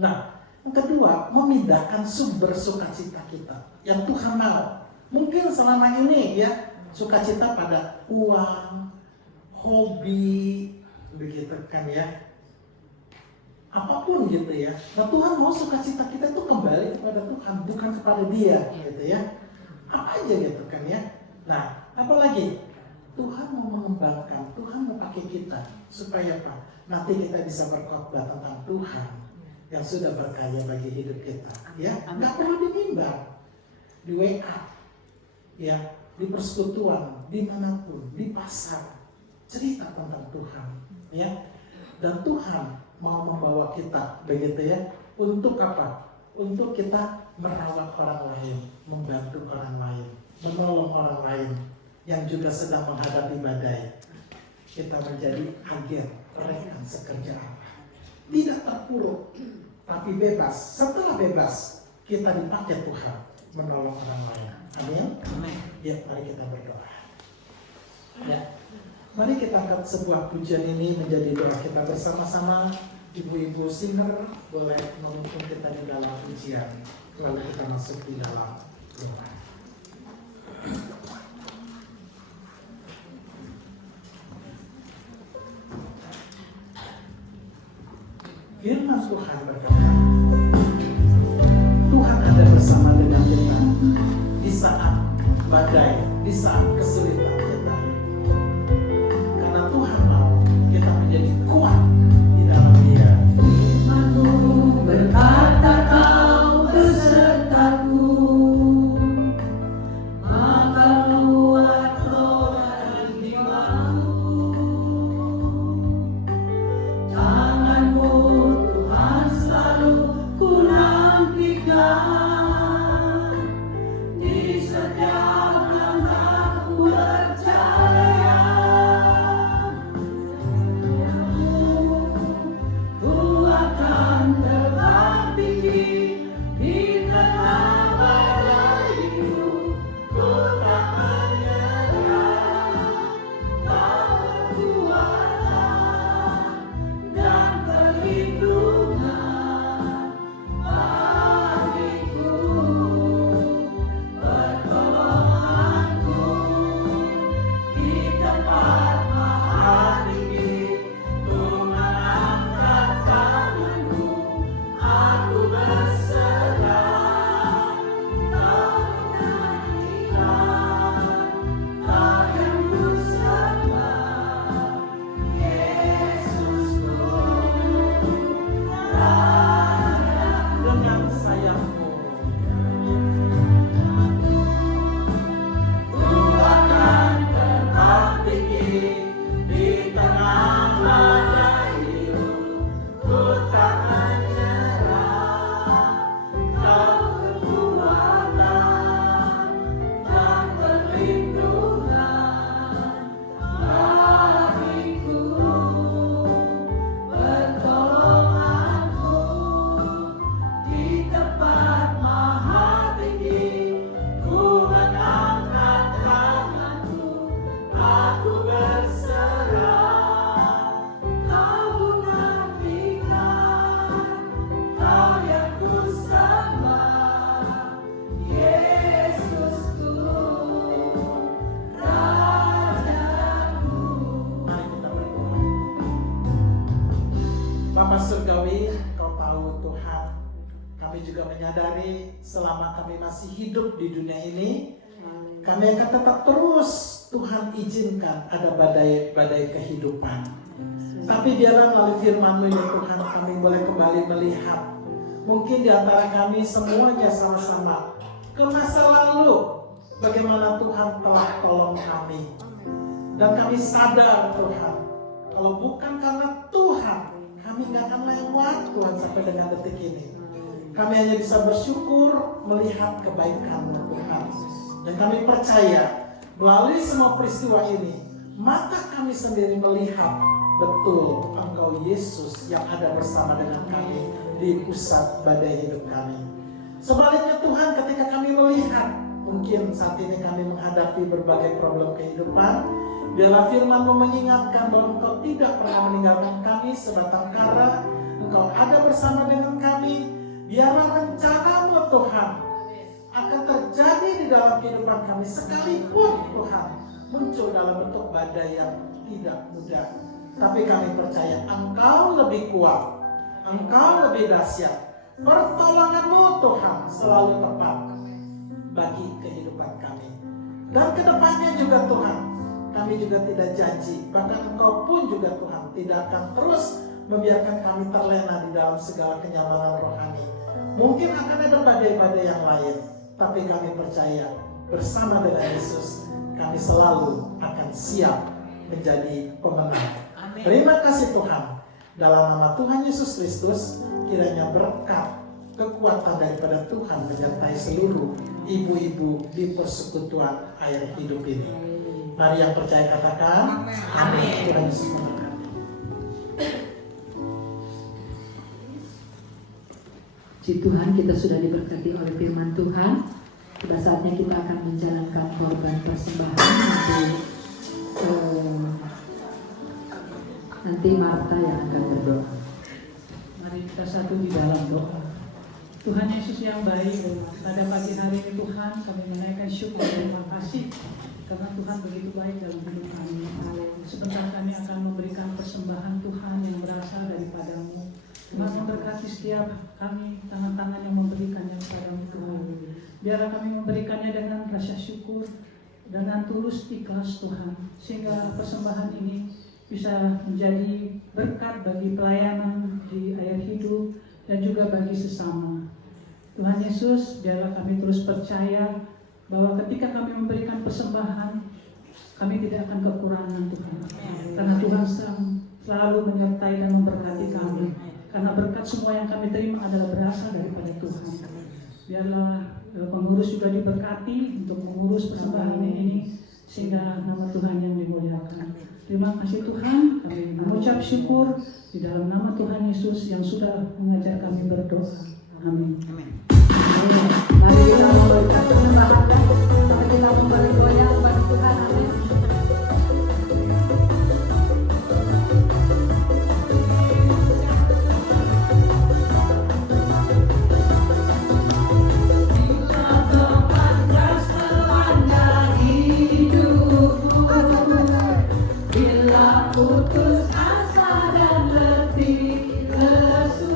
Nah, yang kedua, memindahkan sumber sukacita kita yang Tuhan mau. Mungkin selama ini ya sukacita pada uang, hobi, begitu kan ya. Apapun gitu ya. Nah Tuhan mau sukacita kita itu kembali kepada Tuhan, bukan kepada Dia gitu ya. Apa aja gitu kan ya. Nah apalagi Tuhan mau mengembangkan, Tuhan mau pakai kita supaya apa? Nanti kita bisa berkhotbah tentang Tuhan yang sudah berkarya bagi hidup kita. Ya, nggak perlu di mimbar, di WA, ya, di persekutuan, dimanapun, di pasar, cerita tentang Tuhan, ya. Dan Tuhan mau membawa kita, begitu ya, untuk apa? Untuk kita merawat orang lain, membantu orang lain, menolong orang lain yang juga sedang menghadapi badai. Kita menjadi agen rekan sekerja Allah. Tidak terpuruk, tapi bebas. Setelah bebas, kita dipakai Tuhan menolong orang lain. Amin. Ya, mari kita berdoa. Ya, mari kita angkat sebuah pujian ini menjadi doa kita bersama-sama. Ibu-ibu singer boleh menuntun kita di dalam pujian, lalu kita masuk di dalam doa. Firman Tuhan berkata, Tuhan ada bersama dengan kita di saat badai, di saat kesulitan kita. Kami juga menyadari selama kami masih hidup di dunia ini, kami akan tetap terus Tuhan izinkan ada badai-badai kehidupan. Tapi biarlah melalui firman-Mu ya Tuhan, kami boleh kembali melihat. Mungkin di antara kami semuanya sama-sama ke masa lalu, bagaimana Tuhan telah tolong kami. Dan kami sadar Tuhan, kalau bukan karena Tuhan, kami gak akan lewat Tuhan sampai dengan detik ini. Kami hanya bisa bersyukur melihat kebaikan-Mu Tuhan. Dan kami percaya melalui semua peristiwa ini, mata kami sendiri melihat betul Engkau Yesus yang ada bersama dengan kami di pusat badai hidup kami. Sebaliknya Tuhan, ketika kami melihat mungkin saat ini kami menghadapi berbagai problem kehidupan, biarlah firman-Mu mengingatkan bahwa Engkau tidak pernah meninggalkan kami sebatang kara. Engkau ada bersama dengan kami. Biarlah rencana-Mu Tuhan akan terjadi di dalam kehidupan kami, sekalipun Tuhan muncul dalam bentuk badai yang tidak mudah. Tapi kami percaya Engkau lebih kuat, Engkau lebih dahsyat. Pertolongan-Mu Tuhan selalu tepat bagi kehidupan kami. Dan kedepannya juga Tuhan, kami juga tidak janji, bahkan Engkau pun juga Tuhan tidak akan terus membiarkan kami terlena di dalam segala kenyamanan rohani. Mungkin akan ada badai-badai yang lain, tapi kami percaya bersama dengan Yesus kami selalu akan siap menjadi pemenang. Amin. Terima kasih Tuhan. Dalam nama Tuhan Yesus Kristus, kiranya berkat kekuatan daripada Tuhan menyertai seluruh ibu-ibu di persekutuan air hidup ini. Mari yang percaya katakan Amin. Tuhan Yesus memberkati. Puji Tuhan, kita sudah diberkati oleh firman Tuhan. Pada saatnya kita akan menjalankan korban persembahan. Nanti Marta yang akan berdoa. Mari kita satu di dalam doa. Tuhan Yesus yang baik, pada pagi hari ini Tuhan kami menaikkan syukur dan terima kasih karena Tuhan begitu baik dalam hidup kami. Sebentar kami akan memberikan persembahan Tuhan yang berasal daripada-Mu. Tuhan memberkati setiap kami, tangan-tangan yang memberikannya kepada-Mu Tuhan. Biarlah kami memberikannya dengan rasa syukur, dengan tulus ikhlas Tuhan, sehingga persembahan ini bisa menjadi berkat bagi pelayanan di air hidup dan juga bagi sesama. Tuhan Yesus, biarlah kami terus percaya bahwa ketika kami memberikan persembahan, kami tidak akan kekurangan Tuhan. Karena Tuhan selalu menyertai dan memberkati kami. Karena berkat semua yang kami terima adalah berasal daripada Tuhan. Biarlah pengurus juga diberkati untuk mengurus persembahan ini, sehingga nama Tuhan yang dimuliakan. Terima kasih Tuhan, kami mengucap syukur di dalam nama Tuhan Yesus yang sudah mengajar kami berdoa. Amin. Mari kita memberikan persembahan, mari kita memberi goyang bagi Tuhan. Amin. Putus asa dan letih lesu,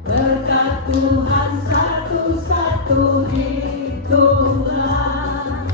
berkat Tuhan satu-satu di Tuhan.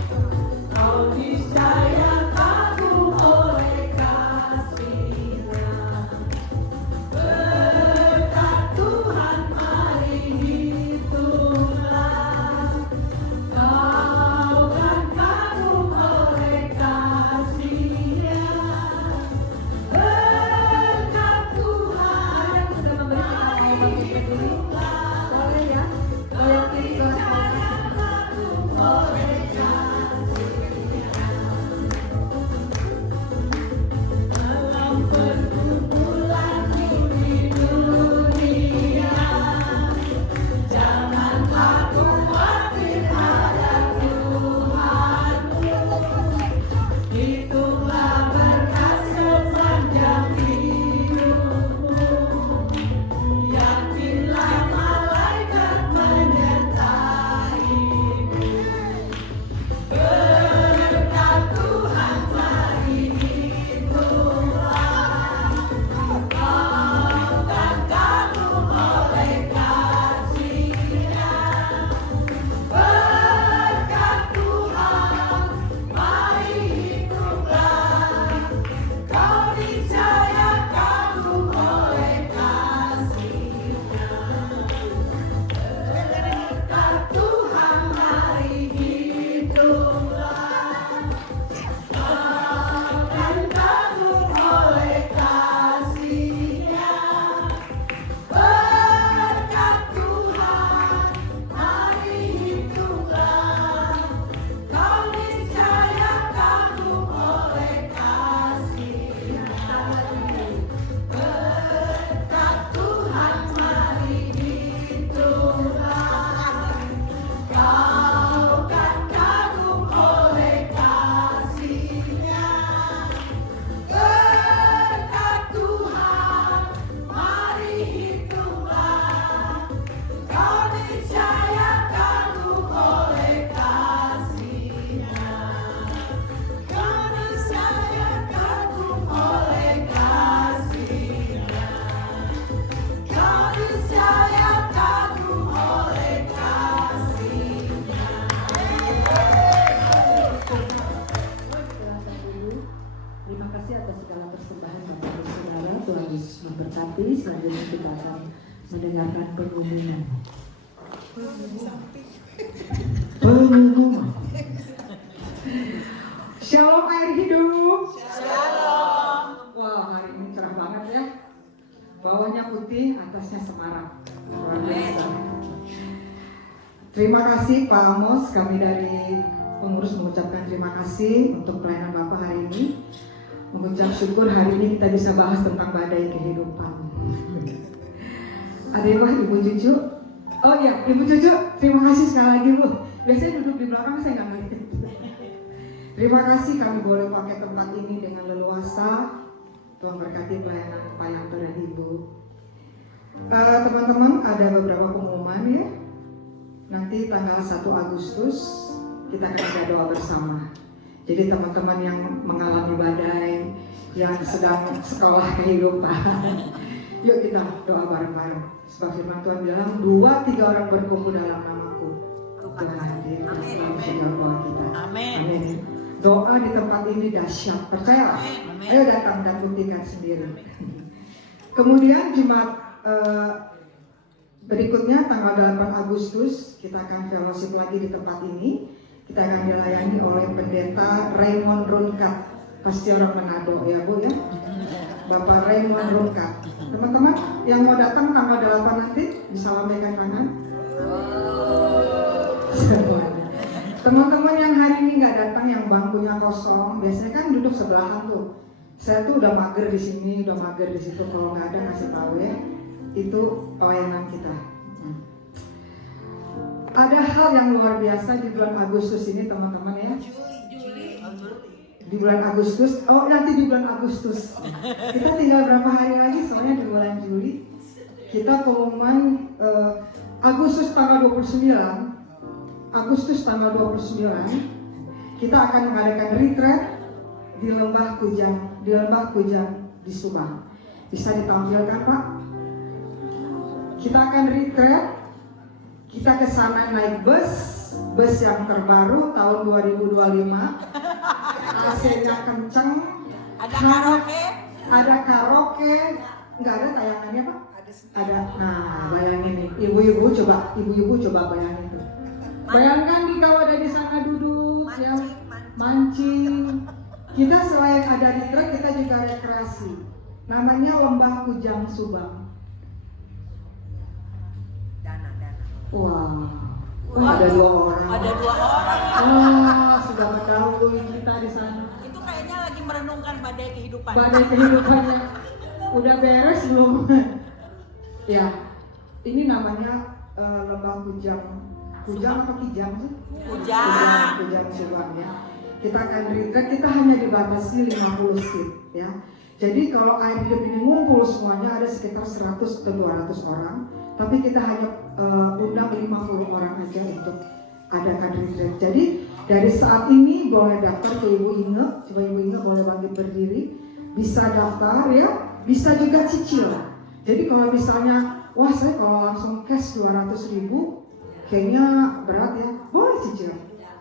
tetapi selanjutnya kita akan mendengarkan pengumuman. Pengumuman. Shalom air hidup. Shalom. Wah, hari ini cerah banget ya. Bawahnya putih, atasnya semarak. Luar biasa. Terima kasih Pak Amos, kami dari pengurus mengucapkan terima kasih untuk pelayanan Bapak hari ini. Mengucap syukur hari ini kita bisa bahas tentang badai kehidupan. Ada yang Ibu Cucu? Oh iya, Ibu Cucu, terima kasih sekali lagi Bu. Biasanya duduk di belakang saya nggak ngeliat. Terima kasih kami boleh pakai tempat ini dengan leluasa. Tuhan berkati pelayanan Pak Yanto dan Ibu. Teman-teman, ada beberapa pengumuman ya. Nanti tanggal 1 Agustus kita akan ada doa bersama. Jadi teman-teman yang mengalami badai, yang sedang sekolah kehidupan, yuk kita doa bareng-bareng. Sebab firman Tuhan bilang 2-3 orang berkumpul dalam namaku, Tuhan hadir dalam setiap doa kita. Amin. Amin. Doa di tempat ini dahsyat, percayalah. Ayo datang dan buktikan sendiri. Kemudian Jumat berikutnya tanggal 8 Agustus kita akan fellowship lagi di tempat ini. Kita akan dilayani oleh pendeta Raymond Runkat. Pasti orang Manado ya Bu ya. Bapak Raymond Runkat. Teman-teman yang mau datang tanggal 8 nanti bisa lambaikan tangan. Teman-teman yang hari ini nggak datang, yang bangkunya kosong, biasanya kan duduk sebelahan tuh. Saya tuh udah mager di sini, udah mager di situ. Kalau nggak ada kasih tahu ya. Itu pelayanan kita. Ada hal yang luar biasa di bulan Agustus ini teman-teman ya. Di bulan Agustus, oh nanti di bulan Agustus. Kita tinggal berapa hari lagi soalnya di bulan Juli. Kita pengumuman Agustus tanggal 29. Agustus tanggal 29 kita akan mengadakan retreat di Lembah Kujang di Subang. Bisa ditampilkan Pak? Kita akan retreat. Kita ke sana naik bus yang terbaru tahun 2025. AC-nya kenceng. Ada karaoke. Nggak ada tayangannya Pak? Ada. Nah, bayangin nih, ibu-ibu coba bayangin tuh. Bayangkan nih kalau ada di sana duduk, ya, mancing. Kita selain ada retreat, kita juga rekreasi. Namanya Lembah Kujang Subang. Wah, ada 2 orang. Ada 2 orang. Wah, sudah mendahului kita di sana. Itu kayaknya lagi merenungkan badai kehidupan. Badai kehidupannya udah beres belum? Ya, ini namanya Lembah Kujang apa Kijang sih? Kujang Subang ya. Kita akan retreat, kita hanya dibatasi 50 seat ya. Jadi kalau air hidup ini ngumpul semuanya ada sekitar 100 ke 200 orang, tapi kita hanya undang 50 orang aja untuk adakan retreat. Jadi dari saat ini boleh daftar ke Ibu Inge, coba Ibu Inge boleh bangkit berdiri, bisa daftar ya, bisa juga cicil. Jadi kalau misalnya, wah saya kalau langsung cash 200.000 kayaknya berat ya, boleh cicil.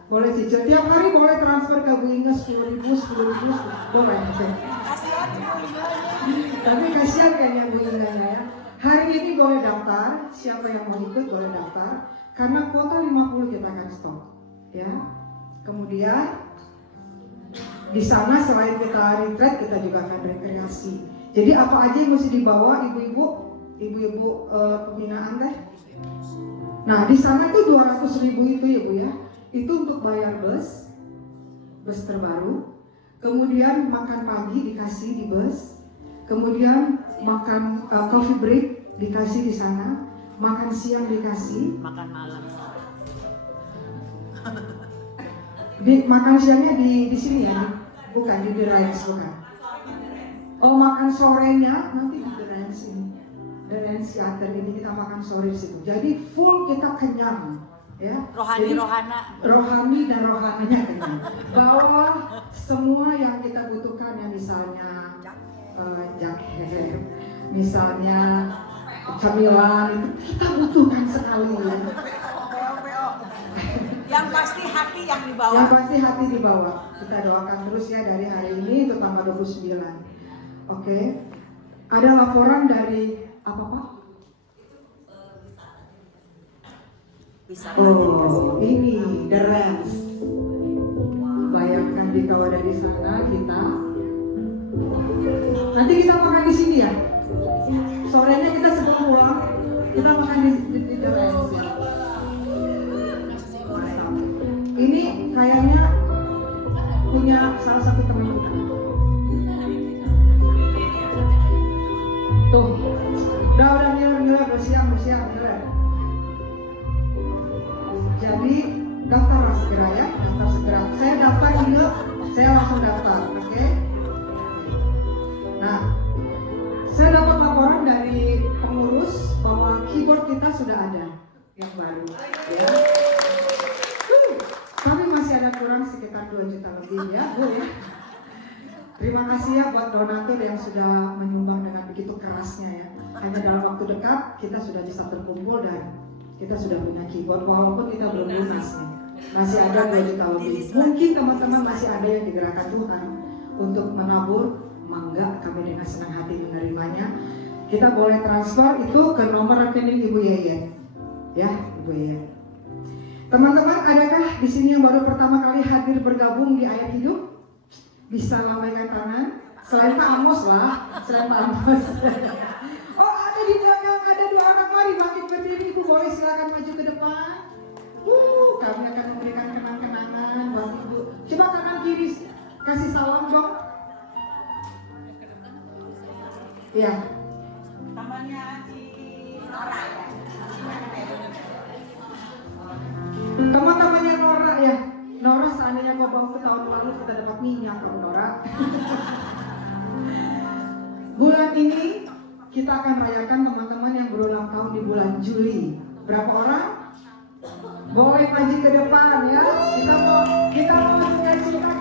Boleh cicil, tiap hari boleh transfer ke Bu Inge 10.000, boleh. Tapi kasihan kayaknya Bu Inge ya. Hari ini boleh daftar, siapa yang mau ikut boleh daftar. Karena kuota 50 kita akan stop ya. Kemudian di sana selain kita retreat, kita juga akan rekreasi. Jadi apa aja yang mesti dibawa ibu-ibu pembinaan teh? Nah di sana tuh 200.000 itu ya Bu ya. Itu untuk bayar bus terbaru. Kemudian makan pagi dikasih di bus. Kemudian makan coffee break dikasih di sana. Makan siang dikasih. Makan malam. Makan siangnya di sini ya, bukan di The Ranch, bukan. Oh makan sorenya nanti di The Ranch ini. The Ranch Theater ini kita makan sore di situ. Jadi full kita kenyang, ya. Rohani dan rohaninya kenyang. Bawa semua yang kita butuhkan ya, misalnya jaket, misalnya camilan itu kita butuhkan sekali ya. Yang pasti hati yang dibawa. Yang pasti hati dibawa. Kita doakan terus ya dari hari ini untuk tanggal 29. Oke. Ada laporan dari apa Pak? Oh, ini The Rams. Bayangkan jika ada di sana kita. Nanti kita makan di sini ya. Sorenya kita sebelum pulang kita makan di The Rams ya. Ini kayaknya punya salah satu teman kita. Tuh, udah ngiler bersiap ngiler. Jadi daftar segera ya, daftar segera. Saya daftar ini, saya langsung daftar, oke? Nah, saya dapat laporan dari pengurus bahwa keyboard kita sudah ada yang baru, ya. Tapi masih ada kurang sekitar 2 juta lebih ya, Bu ya. Terima kasih ya buat donatur yang sudah menyumbang dengan begitu kerasnya ya. Hanya dalam waktu dekat kita sudah bisa berkumpul dan kita sudah punya keyboard walaupun kita belum lunas nih. Masih ada 2 juta lebih. Mungkin teman-teman masih ada yang digerakkan Tuhan untuk menabur. Mangga, kami dengan senang hati menerimanya. Kita boleh transfer itu ke nomor rekening Ibu Yeye. Ya, Ibu Yeye. Teman-teman, adakah di sini yang baru pertama kali hadir bergabung di Air Hidup? Bisa lambaikan tangan. Selain Pak Amos lah, selain Pak Amos. Oh, ada di belakang, ada 2 anak, mari bangkit berdiri. Ibu boleh silakan maju ke depan. Kami akan memberikan kenang-kenangan buat Ibu. Coba kanan kiri kasih salam dong. Iya. Temannya si Nora ya. Teman-temannya Nora ya. Nora, seandainya kau bangun ke tahun lalu kita dapat minyak kamu Nora. Bulan ini kita akan rayakan teman-teman yang berulang tahun di bulan Juli. Berapa orang? Boleh maju ke depan ya. Kita mau menyaksikan